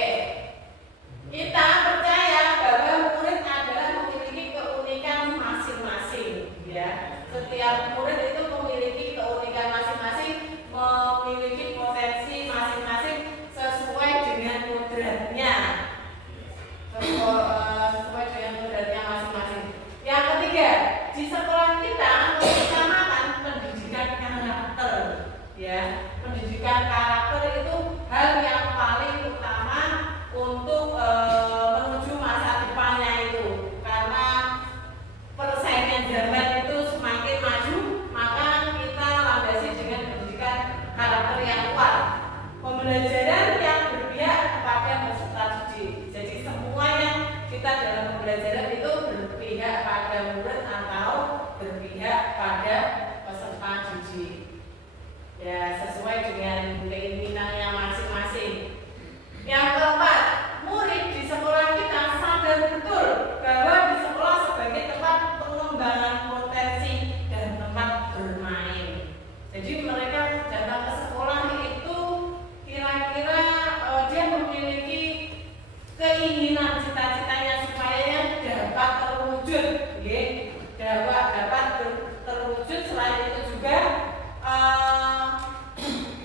Kita percaya bahwa murid adalah memiliki keunikan masing-masing ya. Setiap murid itu memiliki keunikan masing-masing, memiliki potensi masing-masing sesuai dengan kodratnya. Sesuai dengan kodratnya masing-masing. Yang ketiga, di sekolah kita mengutamakan pendidikan karakter ya. Pendidikan karakter itu hal yang paling utama untuk menuju masa depannya karakter yang kuat. Pembelajaran yang berpihak kepada peserta didik. Jadi semuanya kita dalam pembelajaran itu berpihak pada murid atau berpihak pada peserta didik. Ya, sesuai dengan keinginannya masing-masing. Yang keempat, murid di sekolah kita sadar betul bahwa di sekolah sebagai tempat pengembangan potensi dan tempat bermain. Jadi mereka datang ke sekolah itu kira-kira dia memiliki keinginan cita-citanya supaya dapat terwujud, dapat terwujud. Selain itu juga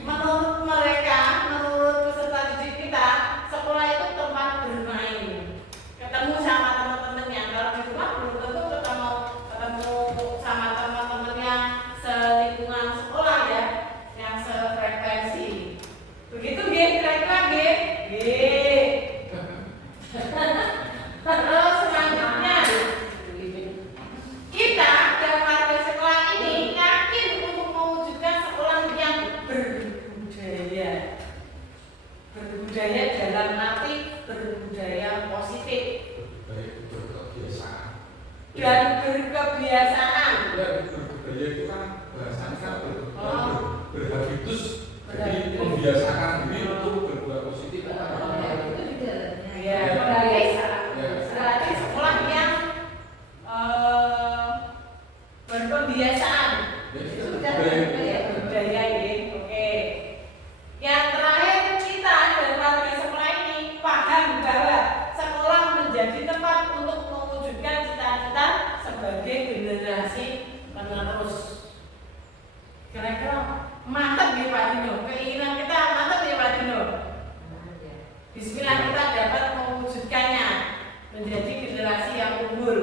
menurut mereka, menurut peserta didik kita, sekolah itu tempat bermain, ketemu sama teman-temannya. Kalau di rumah belum tentu ketemu sama teman-temannya selingkungan sekolah ya, yang sefrekuensi. Begitu kira-kira Terus selanjutnya kita dan warga sekolah ini yakin untuk mewujudkan sekolah yang berbudaya. Berbudaya dalam arti berbudaya positif dan berkebiasaan. Berbudaya itu kan bahasanya kan berhabitus, jadi membiasakan diri untuk berbuat positif. Ya, berarti sekolah yang berkebiasaan. Sudah berbudaya ya. Oke. Yang terakhir, kita dan warga sekolah ini paham bahwa sekolah menjadi tempat untuk mewujudkan cita-cita sebagai generasi penerus. Kira-kira mantap ya Pak Dino. Keinginan kita mantap ya Pak Dino. Bismillah kita dapat mewujudkannya menjadi generasi yang unggul.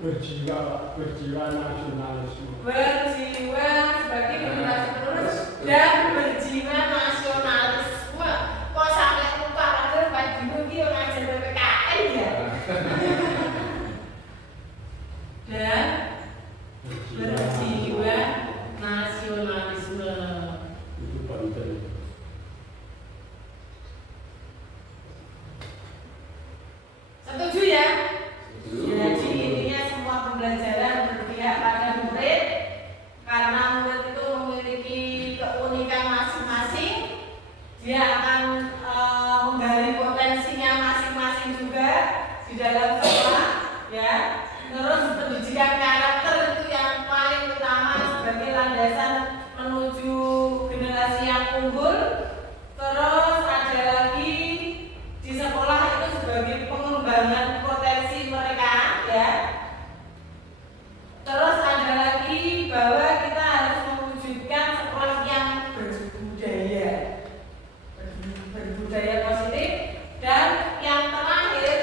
berjiwa nasionalisme. Berjiwa sebagai generasi penerus dan berjiwa nasionalisme. Kok sampai lupa padahal Pak Dino ini orang ngajar PPKN ya. Dan berjiwa nasionalisme. Itu penting. Setuju ya? Jadi intinya semua pembelajaran berpihak pada murid karena murid itu memiliki keunikan masing-masing. Dia akan menggali potensinya masing-masing juga di dalam sekolah, ya. Terus pendidikan karakter itu yang paling utama sebagai landasan menuju generasi yang unggul. Terus ada lagi di sekolah itu sebagai pengembangan potensi mereka, ya. Terus ada lagi bahwa kita harus mewujudkan sekolah yang berbudaya positif. Dan yang terakhir,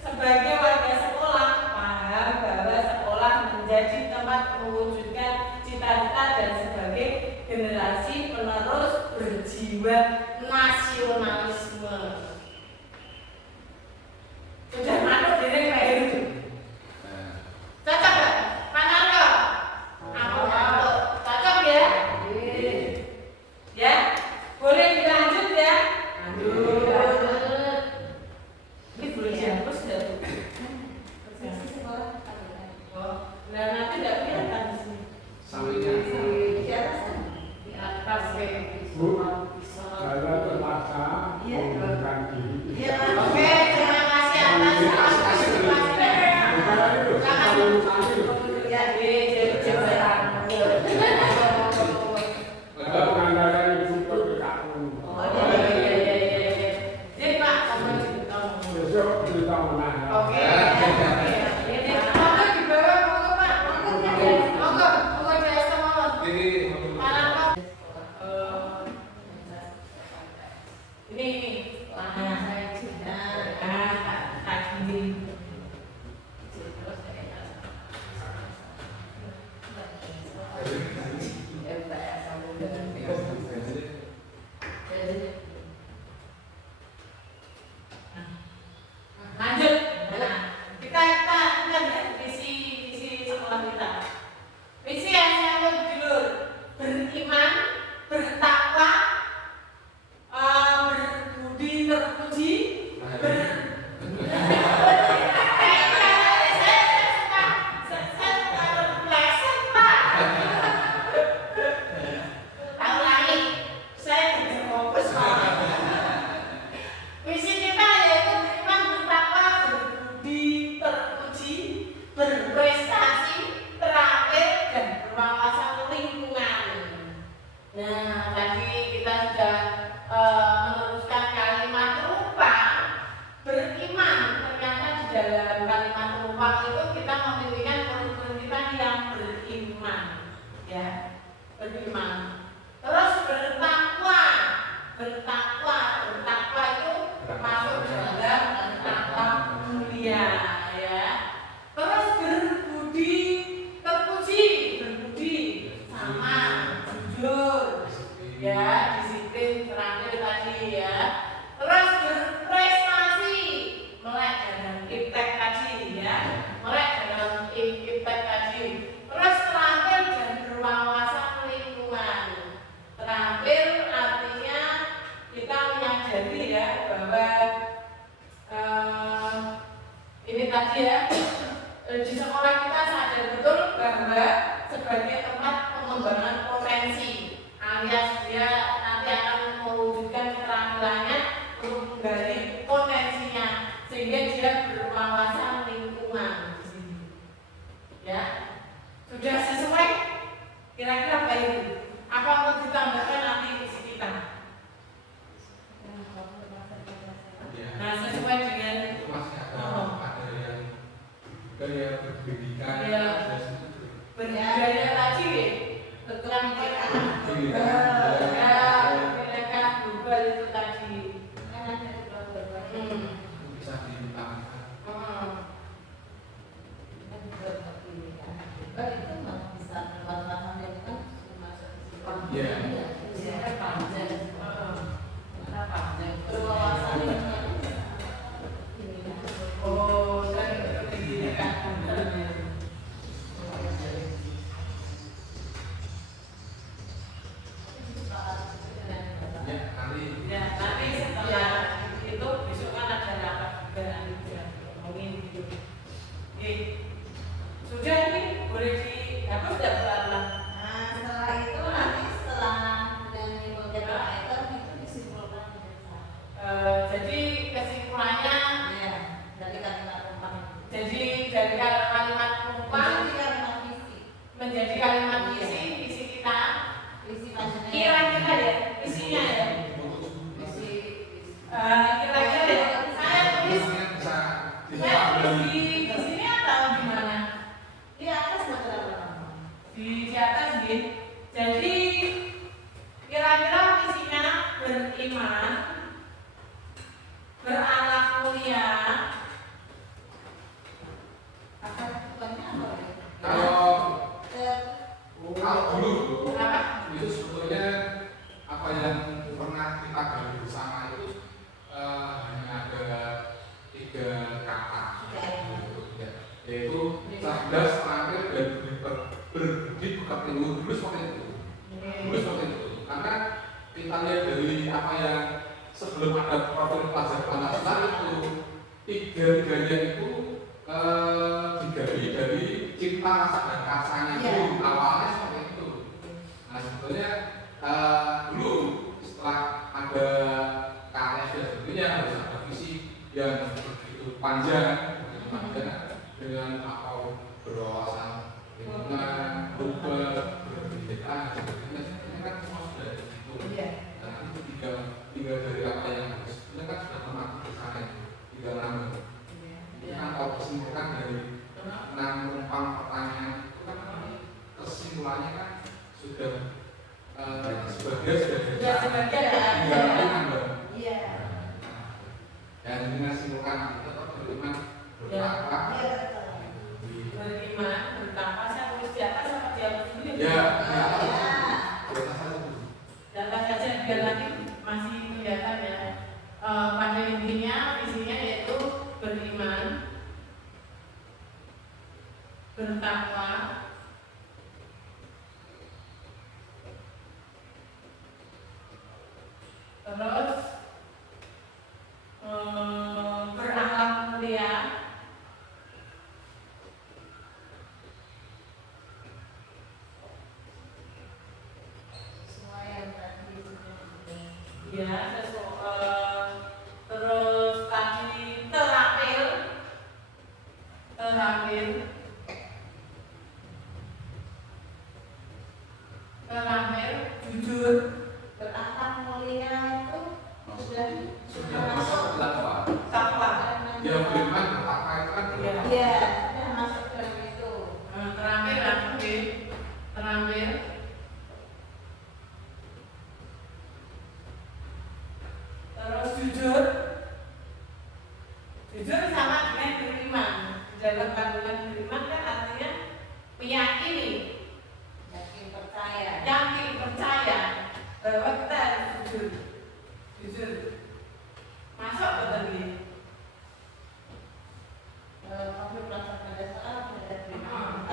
sebagai warga sekolah paham bahwa sekolah menjadi tempat mewujudkan cita-cita dan sebagai generasi penerus berjiwa nasionalisme. Sudah manut diri kayak gitu. Cocok gak? Mana lo? Aku cocok ya? Ya? Boleh dilanjut ya? Lanjut. Ini boleh dihapus ya? Oh, nah nanti gak kelihatan di sini. Sampingnya. Di atas kayak Bu, saya terpaksa mengundurkan diri. Oke, terima kasih atas partisipasinya. Ya, Mengandalkan ibu PPKU. Jadi Pak, Besok cerita menang. oke. Monggo di bawah, monggo Pak. Monggo, monggo jasa mawon. Ini Para tadi kita sudah meneruskan kalimat rupa beriman. Ternyata di dalam kalimat rupa itu kita memiliki murid-murid kita yang beriman, ya, beriman. Terus bertakwa itu masuk dalam takwa mulia, ya. Terus berbudi sama jujur, ya, disiplin terakhir tadi, ya. Terus berprestasi, melek dalam iptek tadi, ya, melek dalam iptek tadi. Terus terakhir dan berwawasan lingkungan. Terakhir artinya kita menyadari, ya, bahwa ini tadi, ya, di sekolah kita sadar betul bahwa sebagai tempat pengembangan potensi, alias dia nanti akan mewujudkan keterampilannya untuk menggali potensinya sehingga dia berwawasan lingkungan di sini. Ya, sudah sesuai? Kira-kira apa itu? Apa mau ditambahkan nanti visi kita? Nah, sesuai dengan itu masih ada yang gaya berpendidikan, ya, berbudaya tadi, betul mereka global itu tadi. bisa ditambahkan. Oh, saya pendidikan. Ya, nanti setelah itu besok kan ada rapat juga nanti ngomongin gitu. Oke. Sudah ini boleh dihapus tidak pelan-pelan? Nah, setelah itu nanti setelah menyimpulkan item itu disimpulkan Jadi kesimpulannya, ya, dari kalimat rumpah. jadi dari kalimat rupa menjadi kalimat visi kita. Kira-kira ya visinya, ya. Kira-kira ya, saya tulis di sini atau di mana? Di atas beberapa. Di atas gitu. Jadi kira-kira visinya beriman, berakhlak mulia. Apa bukannya apa ya? Kalau dulu Apa? itu sebetulnya apa yang pernah kita gali bersama itu hanya ada 3 kata, yaitu cerdas, terakhir, dan berbudi bukan dulu seperti itu. Dulu seperti itu. Karena kita lihat dari apa yang sebelum ada profil pelajar Pancasila itu, tiga-tiganya itu digali dari cinta rasa dan kasanya itu awalnya seperti itu. Nah sebetulnya dulu setelah ada karya sebetulnya harus ada visi yang begitu panjang dengan apa berwawasan lingkungan, berubah, berbeda, sebetulnya kan semua sudah di situ. Dan itu tiga dari apa yang sebetulnya kan sudah pernah bersama itu 3 nama. Kan kalau kesimpulan dari 6 numpang pertanyaan itu kan kesimpulannya kan sudah sebagian sudah Iya. dan dengan simpulkan itu tetap beriman, bertakwa, Beriman, bertakwa. Saya tulis di atas apa di atas dulu? ya, di atas saja. Di atas saja biar nanti masih kelihatan, ya. Pada intinya visinya yaitu beriman, bertakwa, terus berakhlak mulia, Semua yang tadi disebut. ya, terus tadi terakhir, jujur, Wetan jujur. Jujur. Masuk betul nggih? Konflik pelaksanaan dasar berada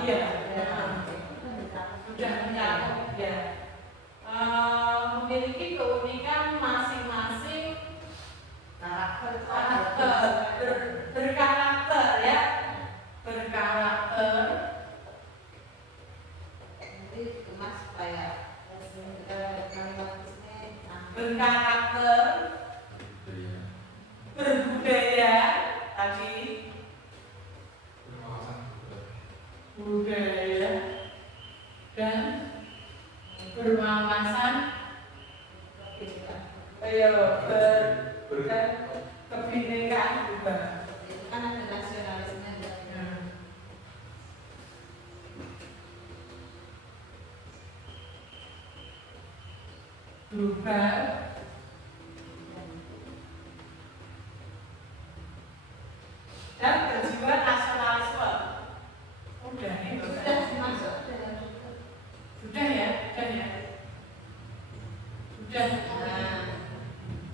Iya. Sudah mencakup ya. Memiliki keunikan masing-masing berkarakter ya, berkarakter. nanti dikemas supaya Berkarakter, berbudaya tadi, budaya dan berwawasan, kebinekaan juga. itu kan ada nasionalisme Global dan berjiwa nasionalisme. Udah nih, sudah masuk dalam sudah ya, sudah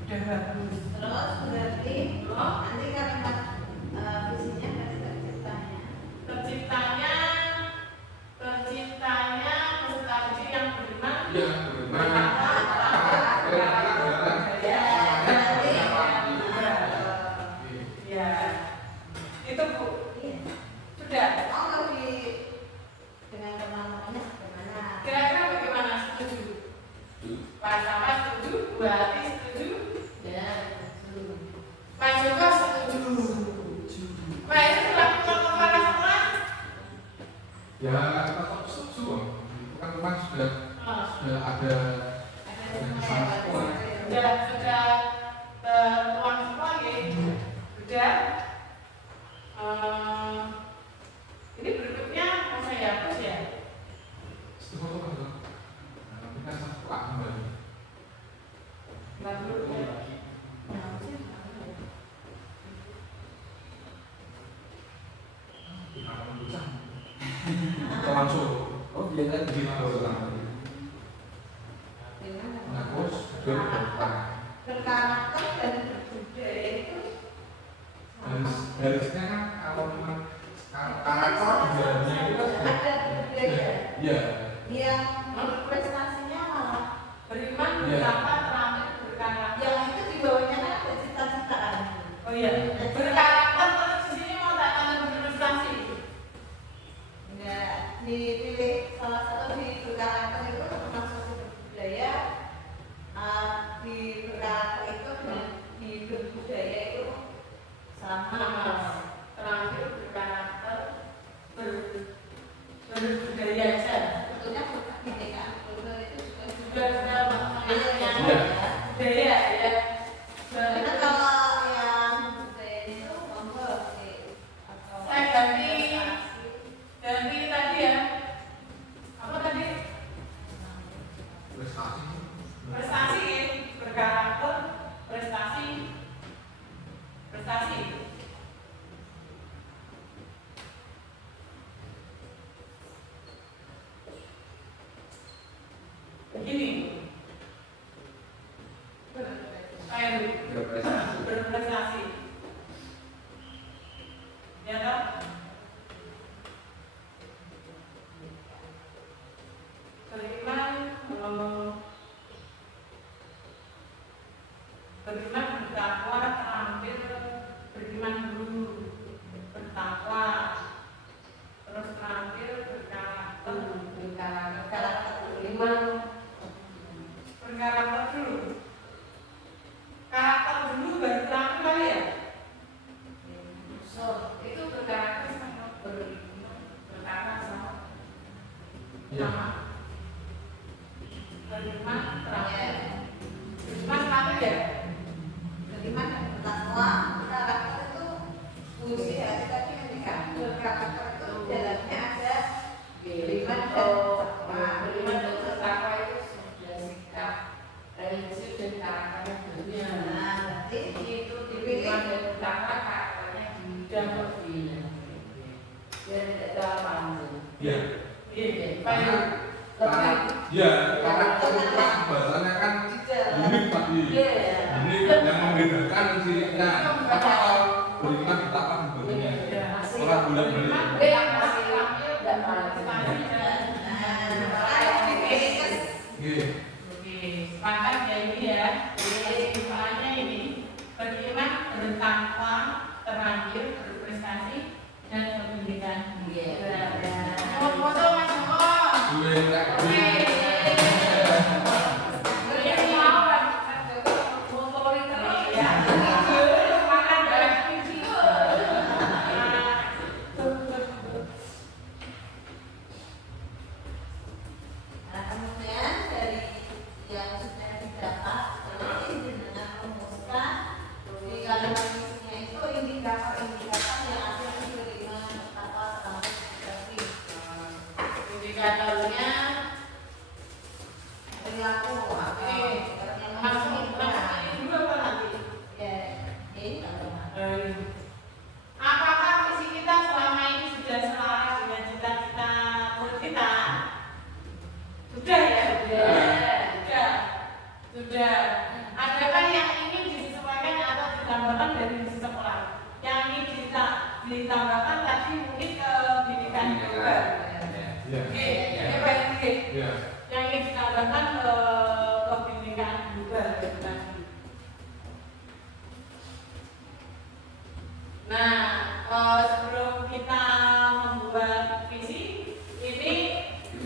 udah bagus. terus berarti nanti kalimat visinya berarti terciptanya Terciptanya peserta didik yang beriman. Iya, benar. Ya, itu Bu. iya. Sudah. Oh lebih dengan teman-temannya bagaimana? Kira-kira bagaimana? Setuju? Pak Sama setuju? Bu Hati setuju? Ya, Pak Joko setuju? Pak itu sudah kepala sekolah? Ya, tetap setuju. Itu kan memang sudah ada kesan sekolah. Sudah tertuang semua ya? Sudah. Ini berikutnya mau saya hapus ya? Setuju kan? Nanti kan satu kembali. Nggak perlu ya? Langsung. Oh, dia kan gitu. Nah, terus Berkarakter dan berbudaya itu harusnya kan kalau memang karakter budayanya itu ada budaya ya yang prestasinya malah Beriman, Iya. bertakwa, terampil, berkarakter. yang itu di bawahnya kan ada cita-citaan. Oh iya, berkarakter terus di sini mau tak tanya berprestasi. Enggak dipilih salah satu di berkarakter itu termasuk berbudaya. Di berkarakter itu dan di berbudaya itu sama. Terampil, berkarakter, berbudaya aja. Sebetulnya kebinekaan global itu juga Sudah budaya. Iya. budaya ya. Karena kalau yang budaya itu monggo atau Saya ganti tadi ya. Apa tadi? prestasi. Prestasi, berkarakter, prestasi. Begini, saya berprestasi, ya kan? Beriman, bertakwa, terampil, beriman dulu, bertakwa, terus terampil, berkarakter, berkarakter dulu. Karakter dulu baru terampil kali ya? Itu berkarakter sama bertakwa sama Ya. beriman, terampil. Beriman terampil ya? beriman dan bertakwa. Karakter itu fungsi hati tadi yang dikandung. Karakter itu dalamnya ada beriman dan bertakwa. beriman dan bertakwa itu sudah sikap religius dan karakternya dunia. Nah, berarti Itu dipilih beriman dan bertakwa karakternya didapat di biar tidak terlalu Ya. Iya, baik. Ya, karakter itu kan bahasanya kan Ini yang membedakan cirinya apa beriman ditapak sebagainya. Orang bulan balik. Sepakat ya ini ya. Soalnya ini beriman, bertakwa, terlanjur, berprestasi dan berpendidikan. Foto Mas Joko. Nah, kemudian dari yang sudah didapat, nanti dengan merumuskan di kalimat isinya itu indikator-indikator yang akan diterima bertakwa sampai berarti Indikatornya perilaku langsung ini dulu apa nanti? Apakah visi kita selama ini sudah selaras dengan cita-cita murid kita? Sudah ya? Sudah. Adakah yang ingin disesuaikan atau ditambahkan dari visi sekolah? Yang ingin ditambahkan tadi mungkin ke pendidikan juga. Oke, ya baik. Yang ingin ditambahkan ke pendidikan juga. Nah, sebelum kita membuat visi ini,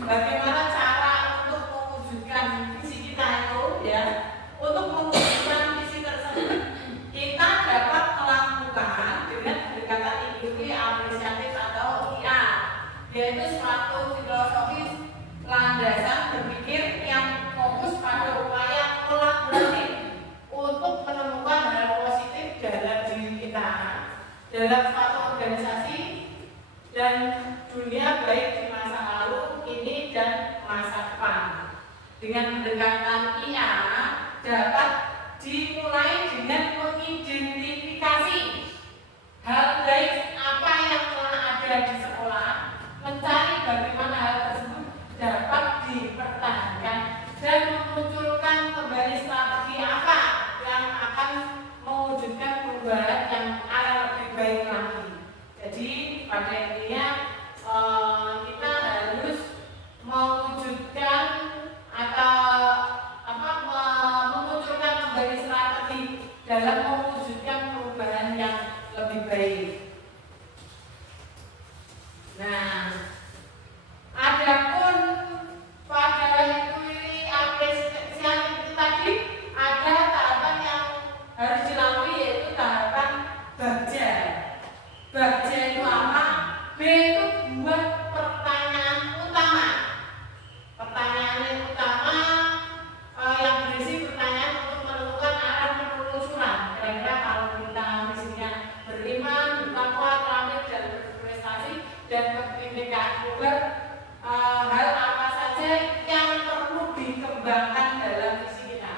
bagaimana cara untuk mewujudkan visi kita itu ya? Untuk mewujudkan visi tersebut, kita dapat melakukan dengan pendekatan ideologi apresiatif atau IA, yaitu suatu filosofis landasan berpikir yang fokus pada upaya kolaboratif untuk menemukan hal positif dalam diri kita, dalam suatu organisasi dan dunia, baik di masa lalu, kini dan masa depan. Dengan pendekatan IA dapat dimulai dengan mengidentifikasi hal baik apa yang telah ada di sekolah, mencari bagaimana hal tersebut dapat dipertahankan dan memunculkan kembali strategi apa yang akan mewujudkan perubahan yang akan lebih baik lagi. Jadi pada intinya kita harus mewujudkan atau memunculkan kembali strategi dalam mewujudkan perubahan yang lebih baik. Nah, adapun pada ini apresiasi itu tadi ada tahapan yang harus dilalui, yaitu tahapan bagja. Bagja itu apa? B itu buat pertanyaan utama. Pertanyaan utama yang berisi pertanyaan untuk menentukan arah penelusuran. Kira-kira kalau kita misalnya beriman, bertakwa, terakhir dan berprestasi dan berpendidikan juga, hal apa saja yang perlu dikembangkan dalam visi kita.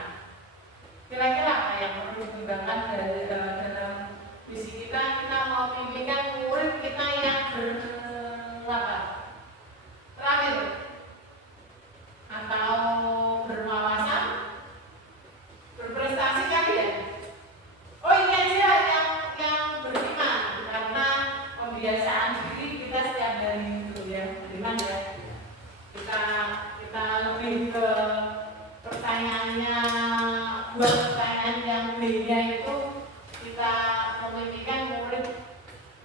Kira-kira apa yang perlu dikembangkan dalam visi kita? Kita mau membimbingkan murid kita yang terakhir atau berwawasan, berprestasi kali ya. Oh ini aja yang beriman, karena pembiasaan diri kita setiap hari itu ya beriman ya. Kita lebih ke pertanyaannya, buat pertanyaan yang B-nya itu kita memimpikan murid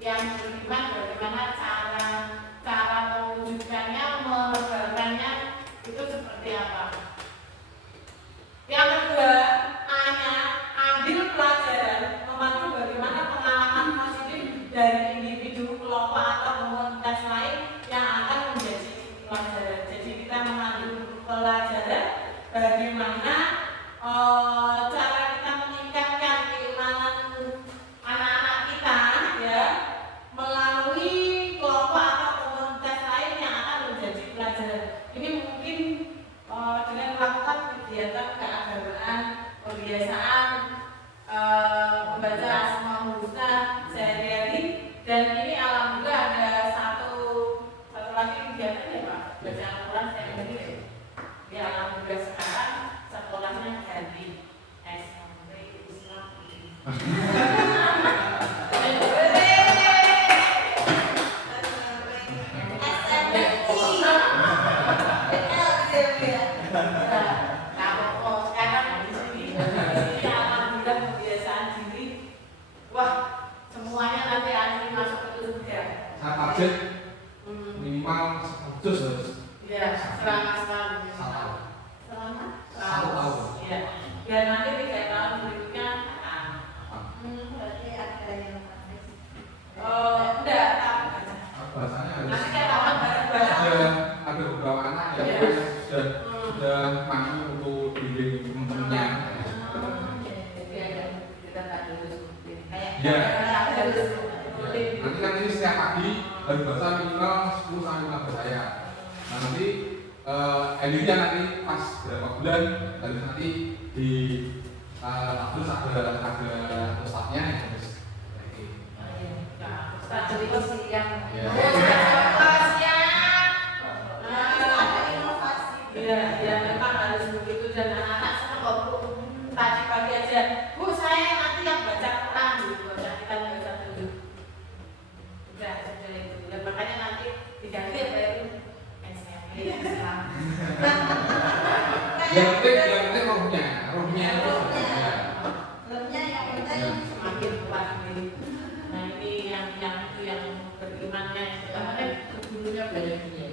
yang beriman bagaimana cara mewujudkannya, menebarkannya itu seperti apa. Yang kedua, A-nya ambil pelajaran, memandu bagaimana pengalaman positif dari individu, kelompok atau komunitas lain yang akan menjadi pelajaran. Jadi kita memandu pelajaran bagaimana cara kita meningkatkan keimanan anak-anak kita ya melalui kelompok atau komunitas lain yang akan menjadi pelajaran. Ini mungkin dengan melakukan kegiatan keagamaan, pembiasaan membaca Asmaul Husna sehari-hari, dan ini alhamdulillah ada satu lagi kegiatan ya Pak, baca Al-Quran sehari-hari ya. Alhamdulillah sekarang sekolahnya ganti Saya target minimal 100 satu tahun. Iya. Biar nanti 3 tahun berikutnya Berarti ada yang enggak. Bahasanya harus Nanti kayak tahun baru. ada beberapa anak yang sudah mampu untuk bimbing teman-temannya. Ya. Nanti kan ini setiap pagi baru bahasa minimal 10 sampai 15 ayat. Nah nanti endingnya nanti pas berapa bulan harus nanti di terus ada ustadznya yang harus Iya, memang harus begitu dan anak-anak senang kok Bu. Tadi pagi aja, Bu saya nanti yang baca Quran gitu, kita baca dulu. Udah seperti itu. Dan makanya nanti diganti baru SMP Islam. yang penting rohnya itu Lebihnya yang penting Semakin kuat ini. Nah ini yang berimannya yang Gurunya banyak dia.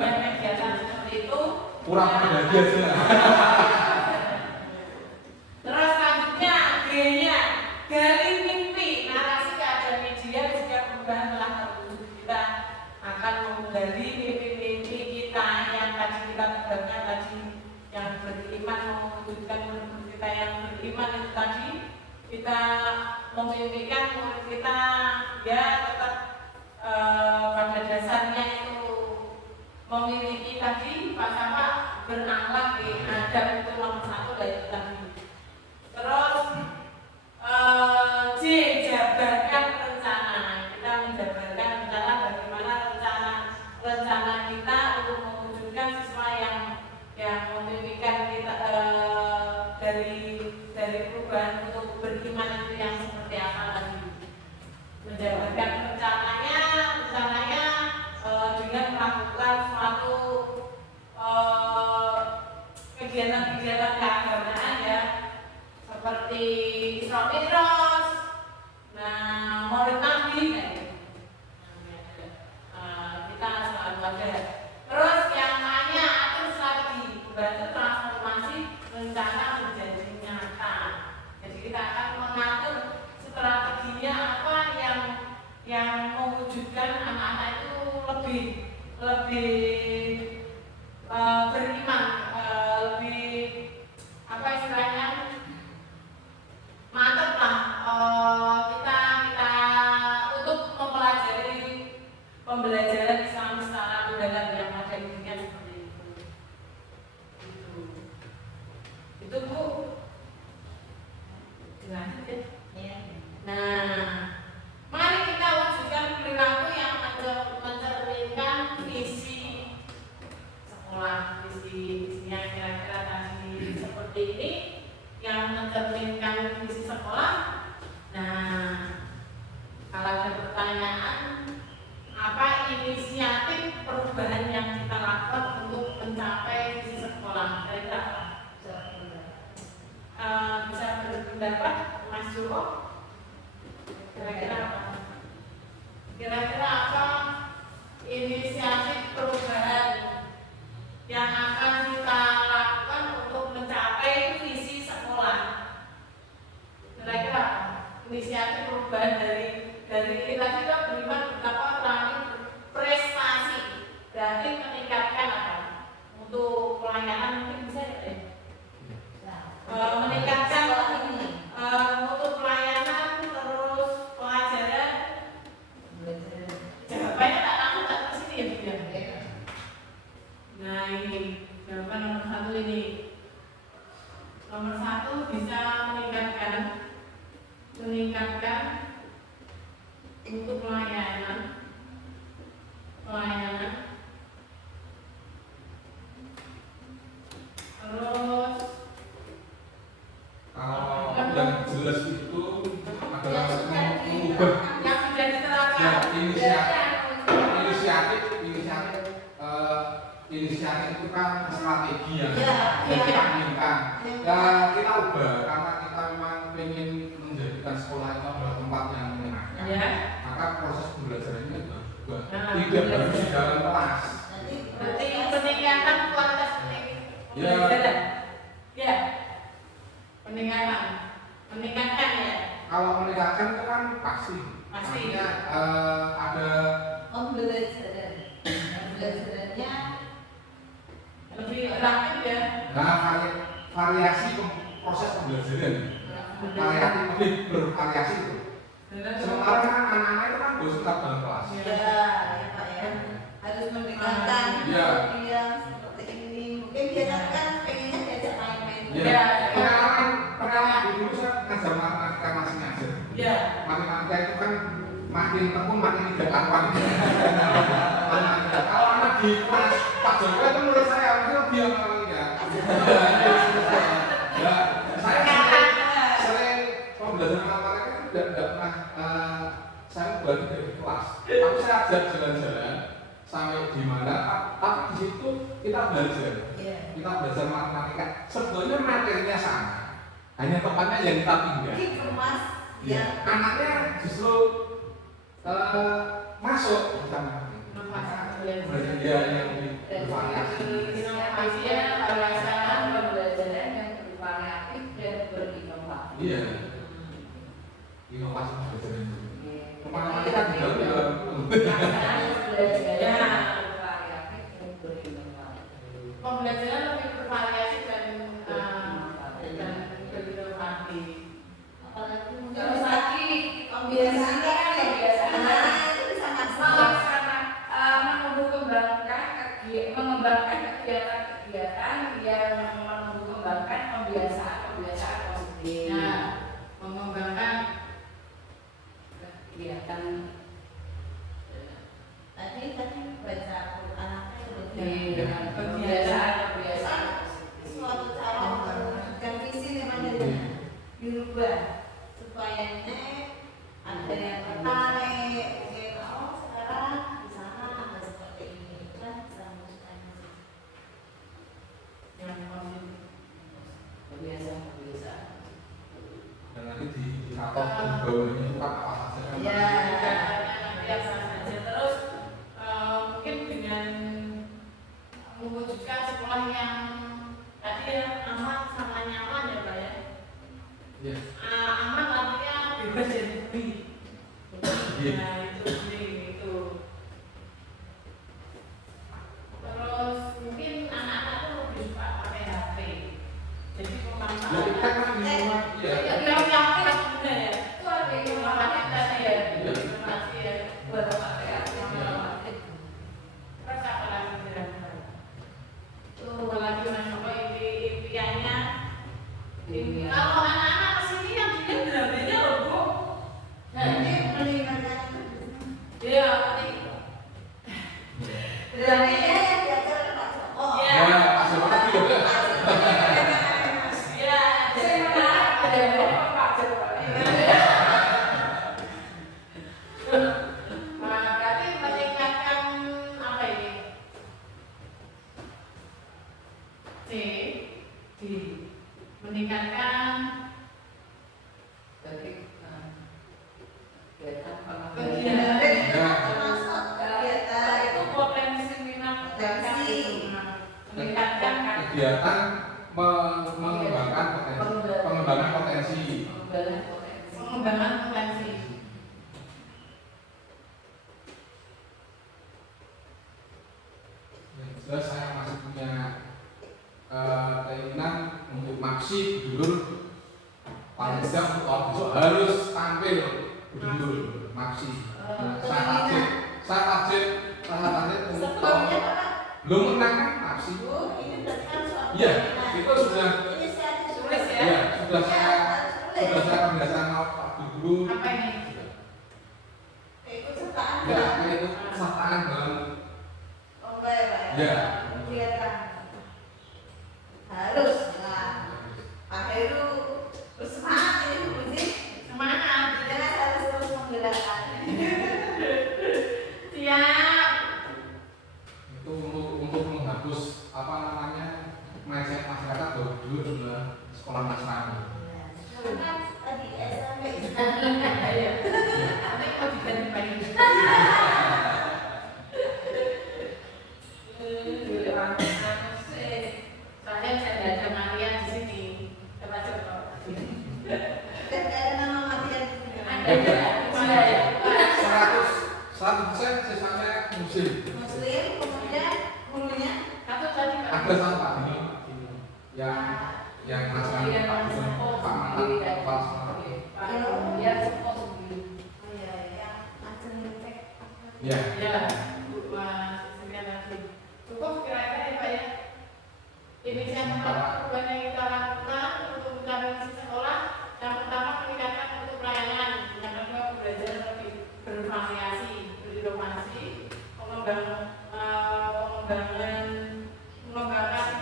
yang kegiatan seperti itu. kurang bahagia sih. Terus selanjutnya G-nya gali mimpi narasi keadaan media jika perubahan telah terwujud. Kita akan menggali mimpi-mimpi kita yang tadi kita tegakkan tadi, yang beriman mewujudkan murid kita yang beriman itu tadi. Kita memimpikan murid kita ya tetap pada dasarnya itu memiliki tadi Pak Sapa berakhlak di adab itu nomor 1 dari tadi. Terus J jabarkan rencana. Kita menjabarkan rencana bagaimana rencana kita untuk mewujudkan siswa yang memimpikan kita dari perubahan untuk beriman itu yang seperti apa lagi. Menjabarkan rencananya dengan melakukan suatu kegiatan-kegiatan keagamaan ya, seperti Isra Mi'raj, nah Maulid Nabi, kita selalu ada. Terus yang lainnya atur strategi, membantu transformasi rencana menjadi nyata. Jadi kita akan mengatur strateginya apa yang mewujudkan anak-anak itu lebih beriman, lebih apa istilahnya mantap lah kita untuk mempelajari pembelajaran Islam secara mendalam yang ada intinya seperti itu Bu. Dilanjut ya. Nah, mari kita wujudkan perilaku yang mencerminkan visi sekolah, visinya kira-kira tadi seperti ini yang mencerminkan visi sekolah. Nah, kalau ada pertanyaan, apa inisiatif perubahan yang kita lakukan untuk mencapai visi sekolah? Kira-kira bisa berpendapat Mas Joko? Kira-kira apa? Kira-kira apa inisiatif perubahan yang akan kita lakukan untuk mencapai visi sekolah? Kira-kira inisiatif perubahan dari ini tadi kita beriman betapa terakhir prestasi, berarti meningkatkan apa? Untuk pelayanan mungkin bisa ya? Meningkatkan untuk pelayanan terus pelajaran. Jawabannya tak kesini ya Bu ya. Nah ini jawaban nomor 1 ini. Nomor 1 bisa meningkatkan untuk pelayanan. Terus Kalau yang Ya kita ubah karena kita memang ingin menjadikan sekolah itu adalah tempat yang menyenangkan. Ya. Maka proses pembelajarannya juga berubah. Nah, Tidak harus di dalam kelas. Berarti peningkatan kualitas Ya. pembelajaran. Ya. Meningkatkan ya. Kalau meningkatkan itu kan pasti. Pasti. Artinya ada Pembelajarannya Lebih rapid ya. variasi proses pembelajaran. Variasi lebih bervariasi itu. Sementara kan anak-anak itu kan bosan dalam kelas. ya Pak ya, harus mendengarkan Iya. yang seperti ini. Mungkin biasa kan pengennya diajak main-main. Ya, pengalaman dulu saya ngajar matematika masih ngajar. Ya. Matematika itu kan makin tekun makin tidak karuan. Kalau anak di kelas Pak Joko itu menurut saya itu lebih ya. Ya, saya sering pembelajaran matematika itu tidak pernah saya buat di kelas. Tapi saya ajak jalan-jalan sampai di mana, tapi di situ kita belajar. Kita belajar matematika. Sebetulnya materinya sama, hanya tempatnya yang kita pindah. Dikemas Ya, anaknya justru masuk bersama. Belajar dia yang bervariasi. Inovasinya pelaksanaan pembelajaran yang bervariatif dan berinovasi. Iya. Inovasi belajar itu. Matematika di dalam. Pelaksanaan pembelajaran Ya. bervariatif dan berinovasi. Pembelajaran lebih bervariasi dan berinovasi. apalagi mungkin Terus lagi pembiasaan kebiasaan itu bisa masalah. mengembangkan kegiatan-kegiatan yang mengembangkan pembiasaan-pembiasaan positif. Nah, mengembangkan Kegiatan Tadi baca Quran kebiasaan-kebiasaan suatu cara mewujudkan visi memang dirubah supaya ada yang tertarik. Mungkin sekarang di sana ada seperti ini kan bisa mewujudkan yang positif. kebiasaan-kebiasaan. Dan nanti di rapor bawahnya itu apa saja kan? Ya. Biasa saja. Terus mungkin dengan mewujudkan sekolah yang tadi ya aman sama nyaman ya Pak ya. Iya. Aman artinya bebas dari bully. Iya. Nah itu bullying itu. Terus mungkin anak-anak tuh lebih suka pakai HP. Jadi Ya pemanfaatan. kita kan di rumah ya. Yang kan guna ya. Itu ada yang Makanya tadi ya. Iya. Informasi ya. Terus apa lagi kira-kira? Tuh lagi masuk ke impiannya. Kalau anak-anak kesini yang dilihat drama-nya loh Bu. Nanti meninggalkan Iya, ini. dramanya yang diajar Pak Joko. Iya. Ya, asal banget juga. Iya, Saya menarik ada yang Pak Joko. Nah, berarti meningkatkan apa ini? Meningkatkan kegiatan Termasuk kegiatan itu potensi minat bakat itu. Meningkatkan Kegiatan mengembangkan pengembangan potensi. pengembangan potensi. Yang jelas saya masih punya keinginan untuk maksi dulu paling tidak untuk besok harus tampil dulu maksi. Nah, saya target untuk sebelumnya Pak belum menang kan maksi. Bu, ini berarti kan suatu Iya, keinginan. itu sudah Inisiatif Tulis ya. ya sudah saya kebiasaan mau Pak Guru. Apa ini? ikut sertaan Ya, itu kesertaan dalam oke Pak Ya. kegiatan harus Pak Heru bersemangat ini Bu sih Semangat. jangan harus terus menggerakkan Siap. itu untuk menghapus apa namanya mindset masyarakat bahwa dulu sekolah Nasrani. Kan tadi SMP. Iya. Nanti mau diganti bayi. Saya tidak ada Maria di sini. Coba. Dan ada nama Matian. Ada ya. 100% sisanya muslim. Muslim, kemudian gurunya Satu tadi Pak. Ada satu Pak ini yang Nasrani Pak Mantan Pak Dia support sendiri. oh ya yang ajeng tek. Ya. Ya, Bu Mas sekian lagi. Cukup kira-kira ya Pak ya. Ini yang pertama perubahan yang kita lakukan untuk mencapai misi sekolah. Yang pertama meningkatkan untuk pelayanan, yang kedua belajar lebih bervariasi, berinovasi, mengembangkan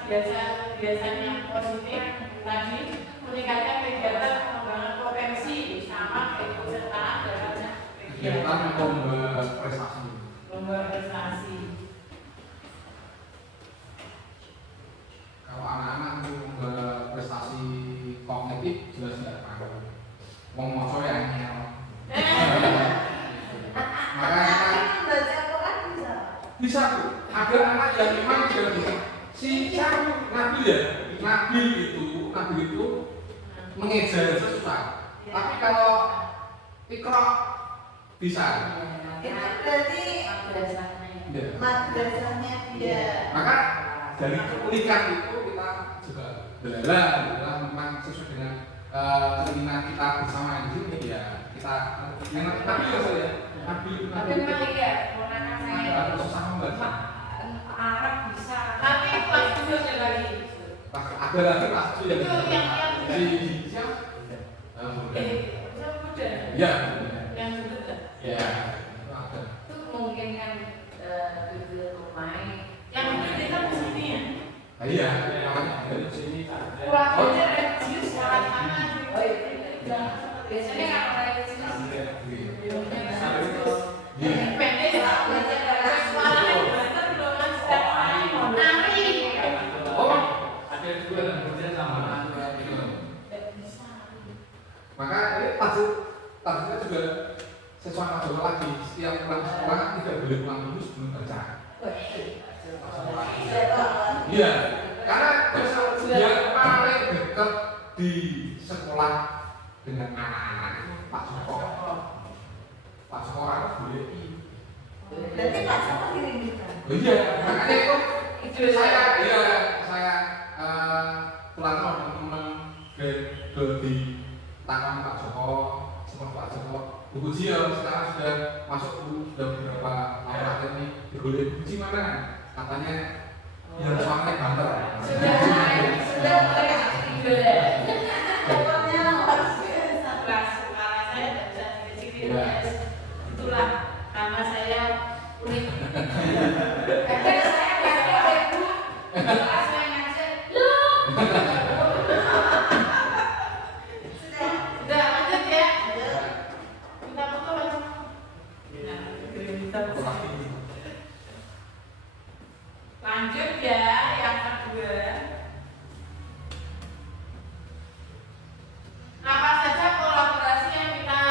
kebiasaan yang positif tadi, meningkatkan kegiatan pengembangan potensi sama keikutsertaan dalam Kegiatan lomba prestasi. lomba prestasi. Kalau anak-anak lomba prestasi kognitif jelas tidak tahu. Wong moco yang ngel. Makanya Baca Quran bisa. bisa tuh. Ada anak yang memang tidak bisa. Si siapa Nabil ya? Nabil itu mengejar susah. Tapi kalau Iqra bisa. Itu berarti Ya. madrasahnya dia. Maka dari keunikan itu kita juga belajar memang sesuai dengan keinginan kita bersama di sini ya kita tapi ya Tapi memang iya, anak saya susah membaca. Arab bisa. Tapi kelas 7 ada lagi. Ada lagi kelas itu yang Itu yang di siapa? saya muda. Ya, Yang muda. ya, ada. Itu memungkinkan duduk main. Yang muda kita di sini ya. Iya, makanya dari sini. Kurang aja religius Sekolah sana. Oh iya. Biasanya kalau religius Pendek tak belajar suara banter belum mas nari. Oh, Ada juga dan kemudian sama. maka ini targetnya juga sesuai nasional lagi. Setiap pulang sekolah tidak boleh pulang dulu sebelum baca. Iya, karena yang paling dekat di sekolah dengan anak-anak Pak Joko. Pak Joko orang boleh. Berarti Pak Joko dirindukan. Oh iya, makanya itu saya pulang sama teman-teman di tangan Pak Joko, sama Pak Joko. Buku Jio sekarang sudah masuk sudah beberapa awal ini digolein buku mana? Katanya yang soalnya banter. sudah mulai juga. Pokoknya luar biasa. Kelas suara saya tidak bisa dikecilin. Iya. Itulah karena saya unik. Karena saya nggak ada ibu. Kelas saya ngajar. Sudah lanjut ya. Kita foto lagi. Lanjut ya yang kedua. Apa saja kolaborasi yang kita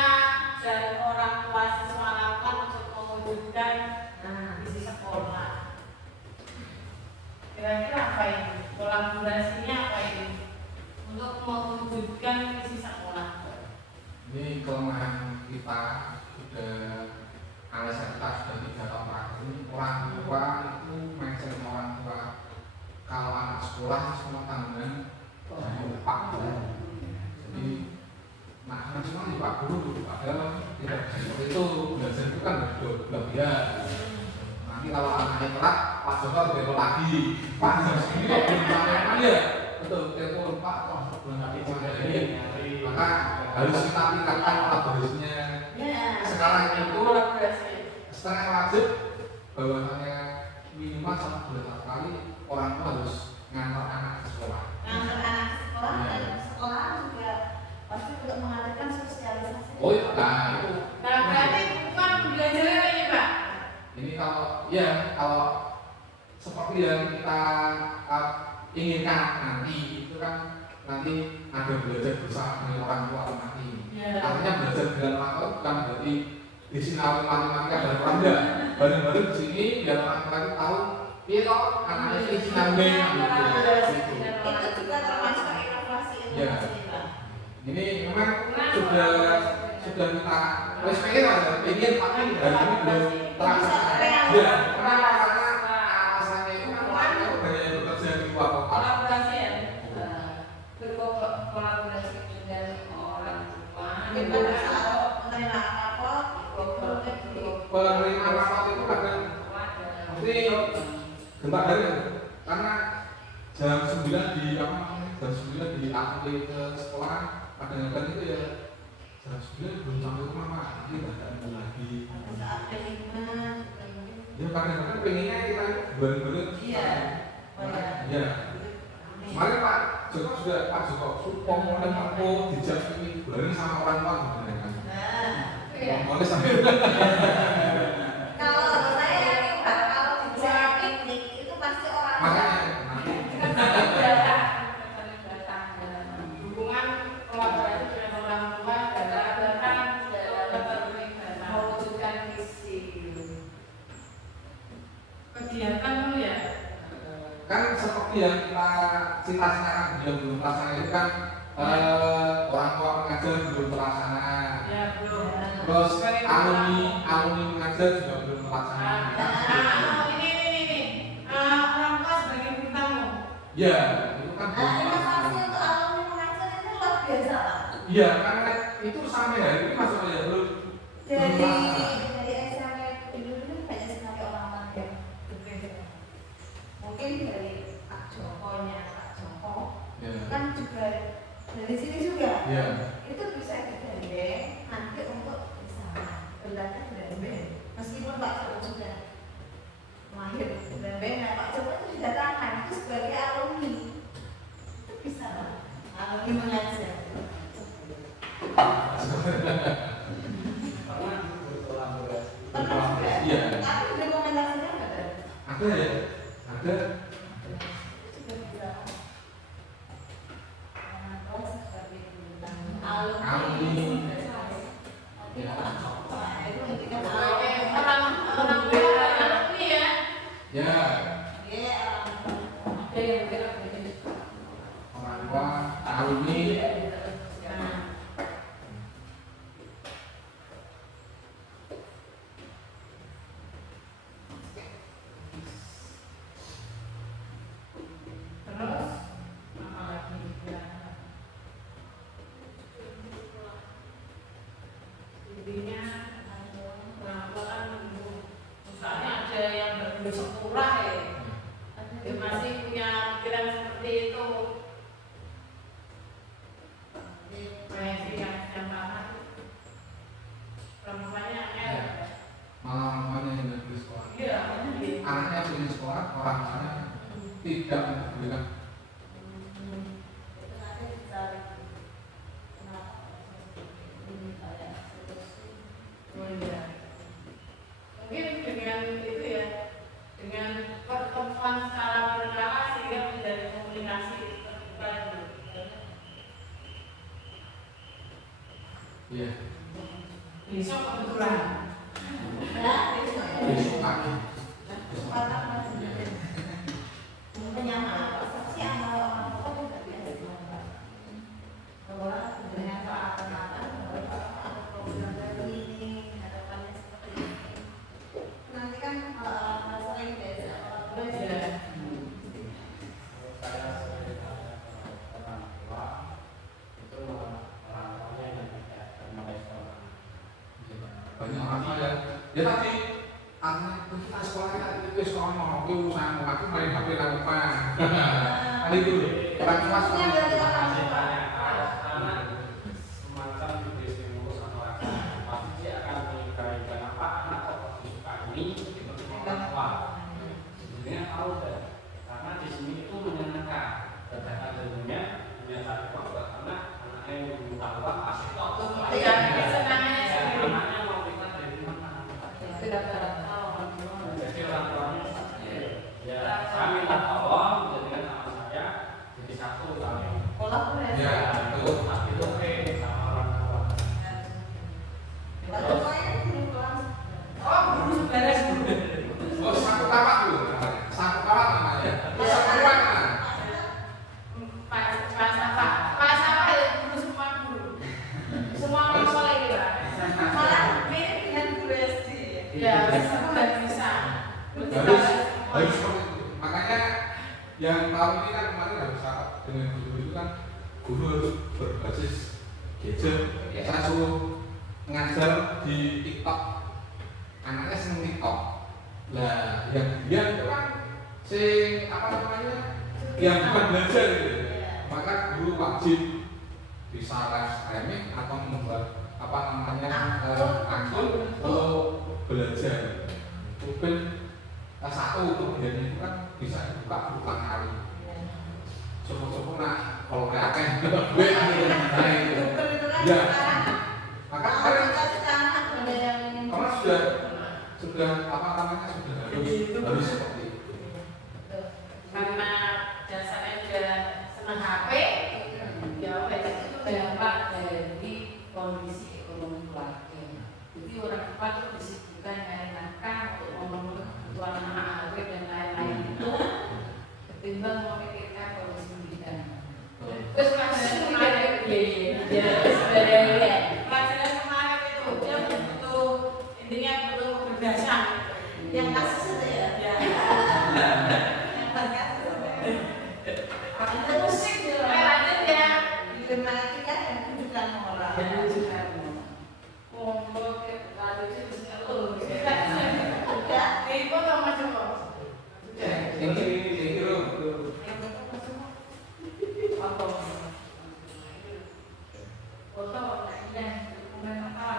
dan orang tua siswa lakukan untuk mewujudkan visi sekolah? Kira-kira apa ini? Kolaborasinya apa ini? Untuk mewujudkan visi sekolah. Ini kelemahan kita sudah alasan kita sudah 3 tahun terakhir ini orang tua itu mindset orang tua kalau anak sekolah semua tanggungan dari Pak Guru. Jadi anak semua di Pak Guru padahal tidak seperti itu, belajar itu kan berbeda ya. Nanti kalau anaknya telat Pak Joko telepon lagi Pak jam segini kok belum sampai ya betul telepon Pak kok belum sampai ini. Maka harus kita tingkatkan kolaborasinya. Sekarang itu setengah wajib bahwasanya minimal 1 bulan sekali orang tua harus ngantar anak ke sekolah. Ngantar anak ke sekolah dan sekolah juga pasti untuk mengadakan sosialisasi. Oh iya, nah itu. Nah berarti bukan belajar ini Pak. Ini kalau seperti yang kita inginkan nanti itu kan nanti ada belajar bersama dengan orang tua nanti. Ya. Artinya belajar dengan orang tua bukan berarti di sini matematika dan orang enggak. Bareng-bareng di sini biar orang tua tahu iya toh anaknya ini sinambe gitu. Itu juga termasuk inovasi Ya. Pak. Ini memang sudah kita pengen ada pengen tapi dari ini belum terlaksana. Ya, kenapa? Karena alasannya itu kan orang itu banyak yang bekerja di luar kota. Kolaborasi ya. Berkolaborasi dengan orang tua. Gimana saat menerima apa? Penerimaan rapot itu kadang mesti gempa hari karena jam 9 di apa namanya jam 9 di APD ke sekolah kadang-kadang itu ya jam 9 belum sampai rumah Pak, nanti nggak ada lagi. Saat kelima. Ya kadang-kadang pengennya kita bareng-bareng. Iya. Oh ya. Ya. Kemarin Pak Joko sudah Pak Joko supong mulai mampu di jam ini bareng sama orang tua sebenarnya kan. Nah, Iya. Mulai sampai kalau saya yakin Pak, kalau bicara piknik itu pasti orang makanya nanti Hubungan kolaborasi dengan orang tua datang mewujudkan visi. kegiatan dulu ya. kan seperti yang kita cita-citakan belum terlaksana itu kan orang tua mengajar belum terlaksana. Ya belum. Terus alumni mengajar juga belum terlaksana. Ini orang tua sebagai guru tamu. Ya, itu kan belum inovasi terlaksana. untuk alumni mengajar itu luar biasa Pak. Iya, karena itu sampai hari ini masuk ya belum terlaksana. Dari SMP dulu banyak sekali orang-orang yang berbeda. Mungkin dari Pak Jokonya Pak Joko Ya. kan juga dari sini juga. Ya. Itu bisa digandeng nanti untuk bersama belajar gandeng. Meskipun Pak Joko sudah mahir gandeng, nah Pak Joko itu didatangkan itu sebagai alumni. Itu bisa Pak. Alumni mengajar. Pernah juga. Iya. Tapi dokumentasinya nggak ada. Ada ya? Ada. Juga bisa. Alumni. Ya. Itu ketika Orang tua alumni ya. Ya. Ada yang bergerak begini. Orang tua alumni. Terus apa lagi? Intinya orang tua kan misalnya ada yang berbeda sekolah ya. Dia masih punya pikiran seperti itu. Masih yang sama. Perempuannya Malah mamanya yang nggak boleh sekolah. Iya. Anaknya ingin sekolah, orang tuanya tidak memberikan. Mungkin dengan itu ya, dengan pertemuan secara berkala sehingga menjadi komunikasi terbuka dulu. Iya. Besok kebetulan. Besok pagi. penyamaan persepsi antara orang tua dan juga bahwa dengan peralatan ada program dari ini harapannya seperti ini nanti kan sering belajar orang tua juga Saya sebagai orang tua itu orang tuanya yang tidak memakai sekolah. Banyak orang tua ya tadi anak kita sekolah itu sekolah mau itu urusan aku main HP apa kali itu orang tua maksudnya berarti orang tua Anak semacam diberi stimulus atau rasa pasti dia akan menyukai kenapa anak kok suka ini itu orang tua. Sebenarnya tahu deh karena di sini itu menyenangkan berdasarkan ilmunya menyatakan bahwa anaknya yang mengetahui pasti tahu Iya, kesenangannya sendiri. anaknya mau kita dari mana. Jadi orang tuanya ya saya minta tolong jadikan sama saya jadi satu kali Ya, betul. Itu oke sama orang-orang. Waktu saya belum kelas. Oh, guru seberes guru. Oh, saku tapak tuh. Saku tapak namanya. Saku tapak kan? Pak Safa ya guru semua guru. Semua sekolah ini Pak. Malah mirip dengan guru SD. Ya, sudah bisa. Harus seperti itu. Makanya yang tahun ini kan kemarin harus rapat dengan guru itu kan guru harus berbasis gadget. Saya suruh ngajar di TikTok, anaknya seneng TikTok. Lah, yang dia itu kan sing apa namanya, yang bukan belajar gitu. Maka guru wajib bisa live streaming atau membuat apa namanya akun untuk belajar. Mungkin satu kemudian itu kan bisa dibuka berulang kali. Cukup-cukup nah kalau kayak gue nah itu. Ya. Maka kemarin sudah apa namanya harus seperti itu. Karena dasarnya sudah senang HP, ya itu dampak dari kondisi ekonomi keluarga. Jadi orang tua itu disibukkan nyari nafkah untuk memenuhi kebutuhan anak dan lain-lain itu, ketimbang memikirkan kondisi pendidikan. Terus pelajaran kemarin, pelajaran kemarin itu dia butuh intinya butuh kecerdasan. Yang kasus itu ya. Itu musik gitu. Lanjut ya. Dilematika dan kejutan moral. Ngomong ke lalu itu selalu. Udah. Ibu atau macam apa? Ini Foto. Foto ya, dokumen apa?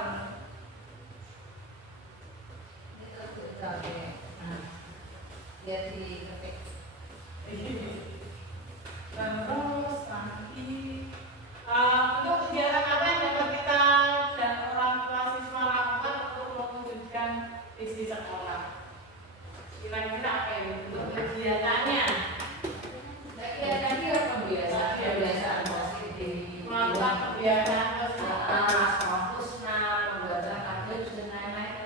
Jadi ketik. Terus nanti untuk kegiatan apa yang dapat kita dan orang tua siswa lakukan untuk mewujudkan visi sekolah? Kira-kira apa yang untuk kegiatannya? Kegiatannya kebiasaan positif, Melakukan kegiatan fokusnya, pembuatan kader dan lain-lain.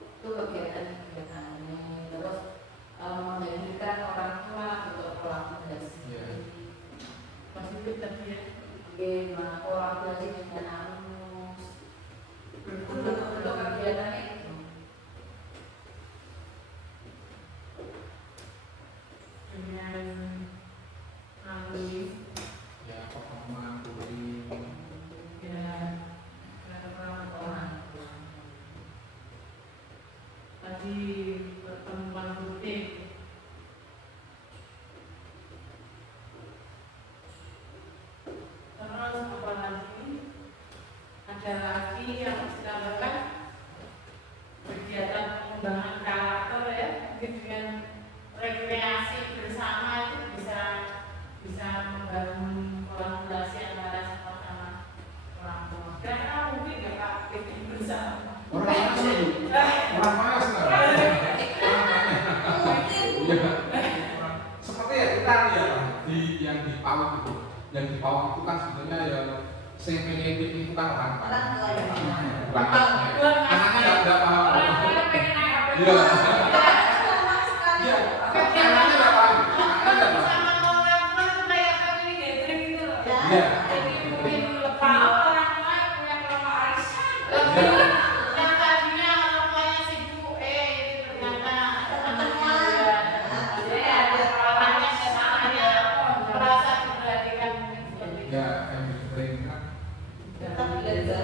Itu kegiatan-kegiatannya. Terus menghadirkan orang tua untuk kolaborasi. positif tadi ya. Bagaimana kolaborasi dengan alumnus. Untuk kegiatannya itu. Dengan alumni ya pertama bullying. ya orang tadi pertemuan rutin. Terus apa lagi? Ada lagi yang ditambahkan kegiatan pengembangan karakter ya, mungkin dengan rekreasi bersama itu bisa membangun kolaborasi antara sekolah sama orang tua. Karena mungkin nggak Pak bikin bersama. Orang mana sih? Iya. Seperti ya kita lihat di yang di PAUD itu, yang di PAUD itu kan sebenarnya ya CPNP itu kan orang tua. Bukan anaknya nggak paham. Orang-orang pengen naik apa? Iya. Iya. Anaknya nggak paham. Anaknya nggak paham. Sama orang tua itu kayak family gathering gitu loh. Iya. Jadi mungkin lepas orang tua punya kelompok arisan. Yang tadinya orang tuanya sibuk, ini ternyata jadi ada orangnya kesananya merasa diperhatikan mungkin seperti itu. Ya, yang sering kan. Tetap belajar.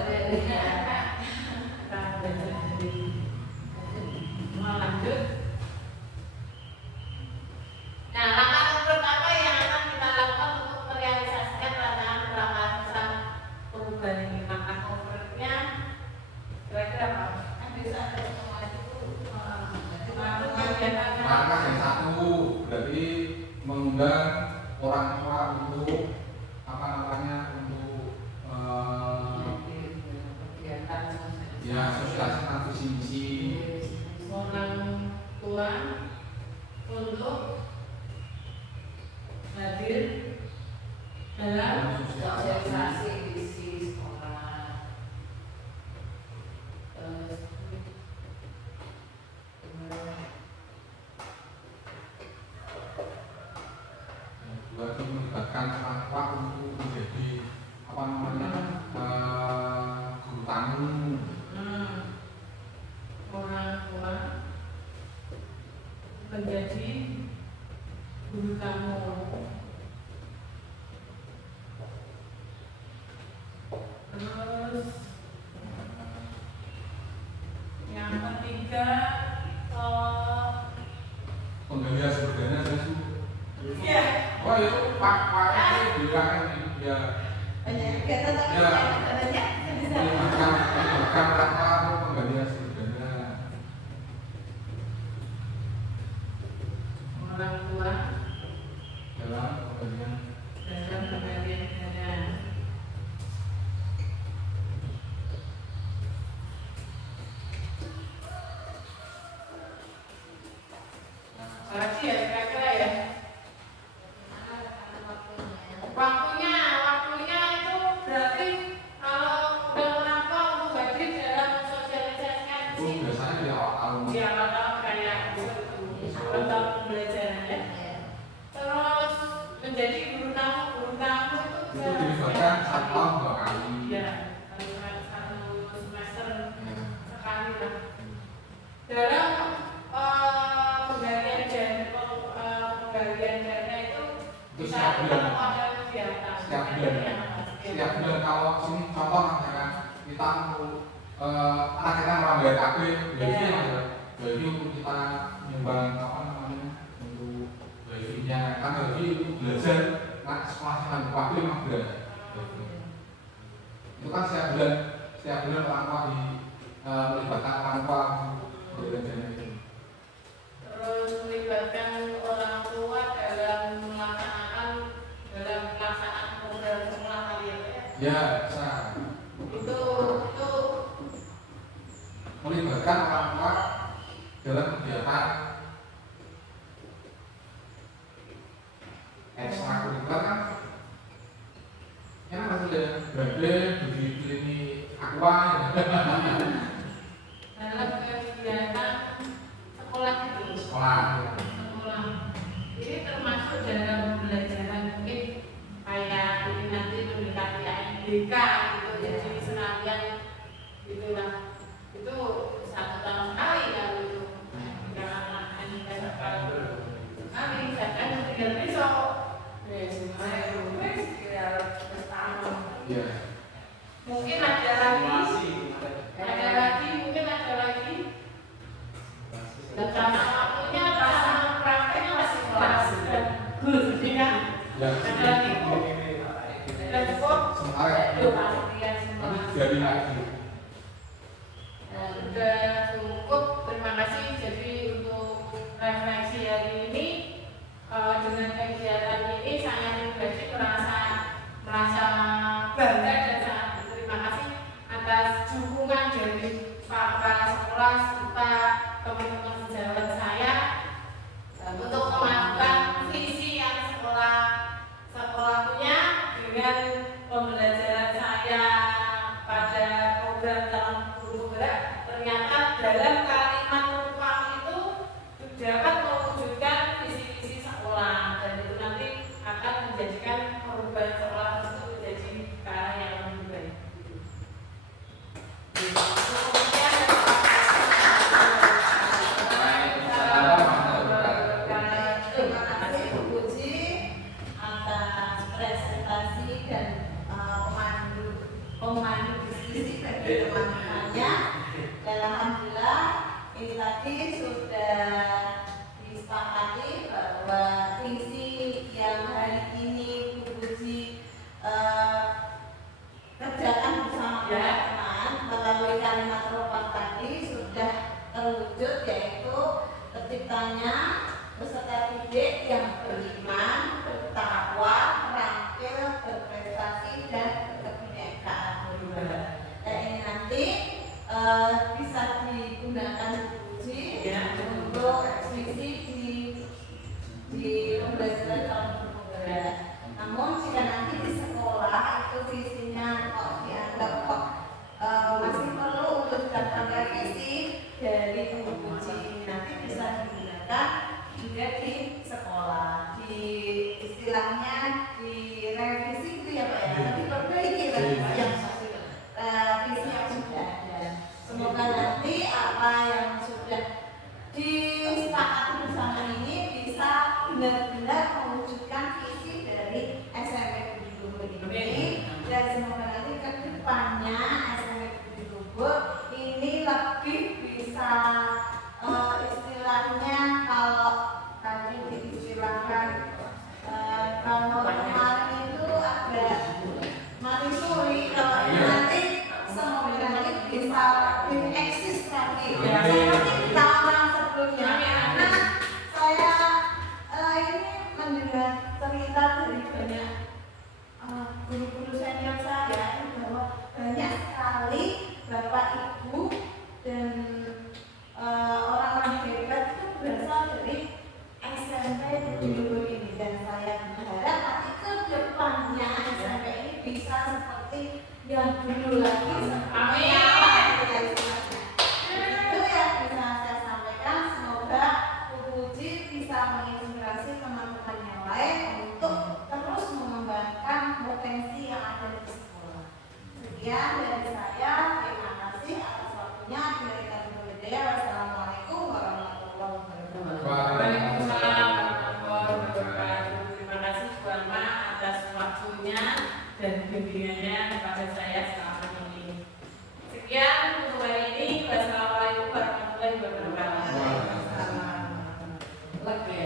Lanjut. Nah, langkah konkret apa yang akan kita lakukan untuk merealisasikan rancangan perangkat besar perubahan ini? Langkah konkretnya kira-kira apa? Bisa ada semua itu. Langkah yang satu berarti mengundang orang tua untuk apa namanya untuk sosialisasi visi sekolah. Juga melibatkan orang tua untuk menjadi apa namanya guru tamu. Orang tua menjadi guru tamu. Terus yang ketiga Penggalian sebenarnya saya ya oh itu pak itu bilang ya banyak kegiatan tapi Ya. adanya bisa melibatkan apa penggalian sebenarnya. orang tua Dalam penggalian dalam pemberian dana. Lagi ya kira-kira ya. Waktunya itu berarti kalau udah orang tua untuk hadir dalam sosialisasikan itu visi biasanya di awal tahun. di awal-awal kayak tentang pembelajarannya. Terus menjadi guru tamu itu Itu dilibatkan satu tahun 2 kali. ya satu semester Ya. sekali lah. Dalam penggalian dana itu Itu bisa setiap bulan. ketemu ada kegiatan. Setiap bulan. Setiap bulan kalau sini contoh misalkan kita mau anak kita merambai KB, jadi untuk kita nyumbang apa namanya untuk wifi-nya kan wifi untuk belajar nah sekolahnya lagi KB 5 bulan. Itu kan setiap bulan orang tua melibatkan orang tua untuk belajar itu. Terus melibatkan orang tua dalam pelaksanaan program sekolah kalian ya. Ya, bisa Itu melibatkan orang tua dalam kegiatan ekstrakurikuler kan ya maksudnya berarti di ini aqua ya. dalam kegiatan sekolah itu. Sekolah Sekolah. Ini termasuk dalam pembelajaran mungkin kayak ini nanti mendekati AMDK gitu jadi sekalian gitulah. Itu 1 tahun sekali kalau itu. Jangan AMDK sekali. Kami misalkan tinggal besok. ya Mungkin ada lagi. Dan karena waktunya sama prakteknya masih kelas dan guru ya. ya Ada itu dan cukup sementara tapi jadi lagi sudah cukup. Terima kasih. Jadi untuk refleksi hari ini dengan kegiatan ini saya pribadi merasa bangga dan sangat berterima kasih atas dukungan dari Pak Kepala Sekolah serta teman-teman sejawat saya untuk melakukan visi yang sekolah punya dengan pembelajaran saya pada program dalam guru gerak. Ternyata dalam kalimat ruang itu dapat mewujudkan visi-visi sekolah dan itu nanti akan menjadikan perubahan sekolah itu menjadi ke arah yang lebih baik. Kemudian terima kasih Bu Puji atas presentasi dan pemandu diskusi bagi teman-temannya. Dan alhamdulillah ini tadi sudah disepakati bahwa visi yang hari ini Bu Puji kerjakan bersama teman-teman melalui kalimat ropan tadi sudah terwujud, yaitu terciptanya peserta didik yang beriman, bertakwa, terampil, berprestasi dan berkebinekaan. Dan ini nanti bisa digunakan uji untuk visi di pembelajaran tahun berpenggerak. Namun jika nanti di sekolah guru-guru senior saya bahwa banyak sekali bapak ibu dan orang-orang hebat itu berasal dari SMP Budi Luhur ini, dan saya berharap nanti ke depannya SMP ini bisa seperti yang dulu lagi. Amin. Itu yang bisa saya sampaikan. Semoga Bu Puji bisa menginspirasi teman-teman yang lain untuk terus mengembangkan potensi yang ada di sekolah. Sekian dari saya. Terima kasih atas waktunya. Wassalamualaikum warahmatullahi wabarakatuh. Waalaikumsalam warahmatullahi wabarakatuh. Terima kasih Bu Alma atas waktunya dan bimbingannya kepada saya selama ini. Sekian untuk hari ini. Wassalamualaikum warahmatullahi wabarakatuh. Oke.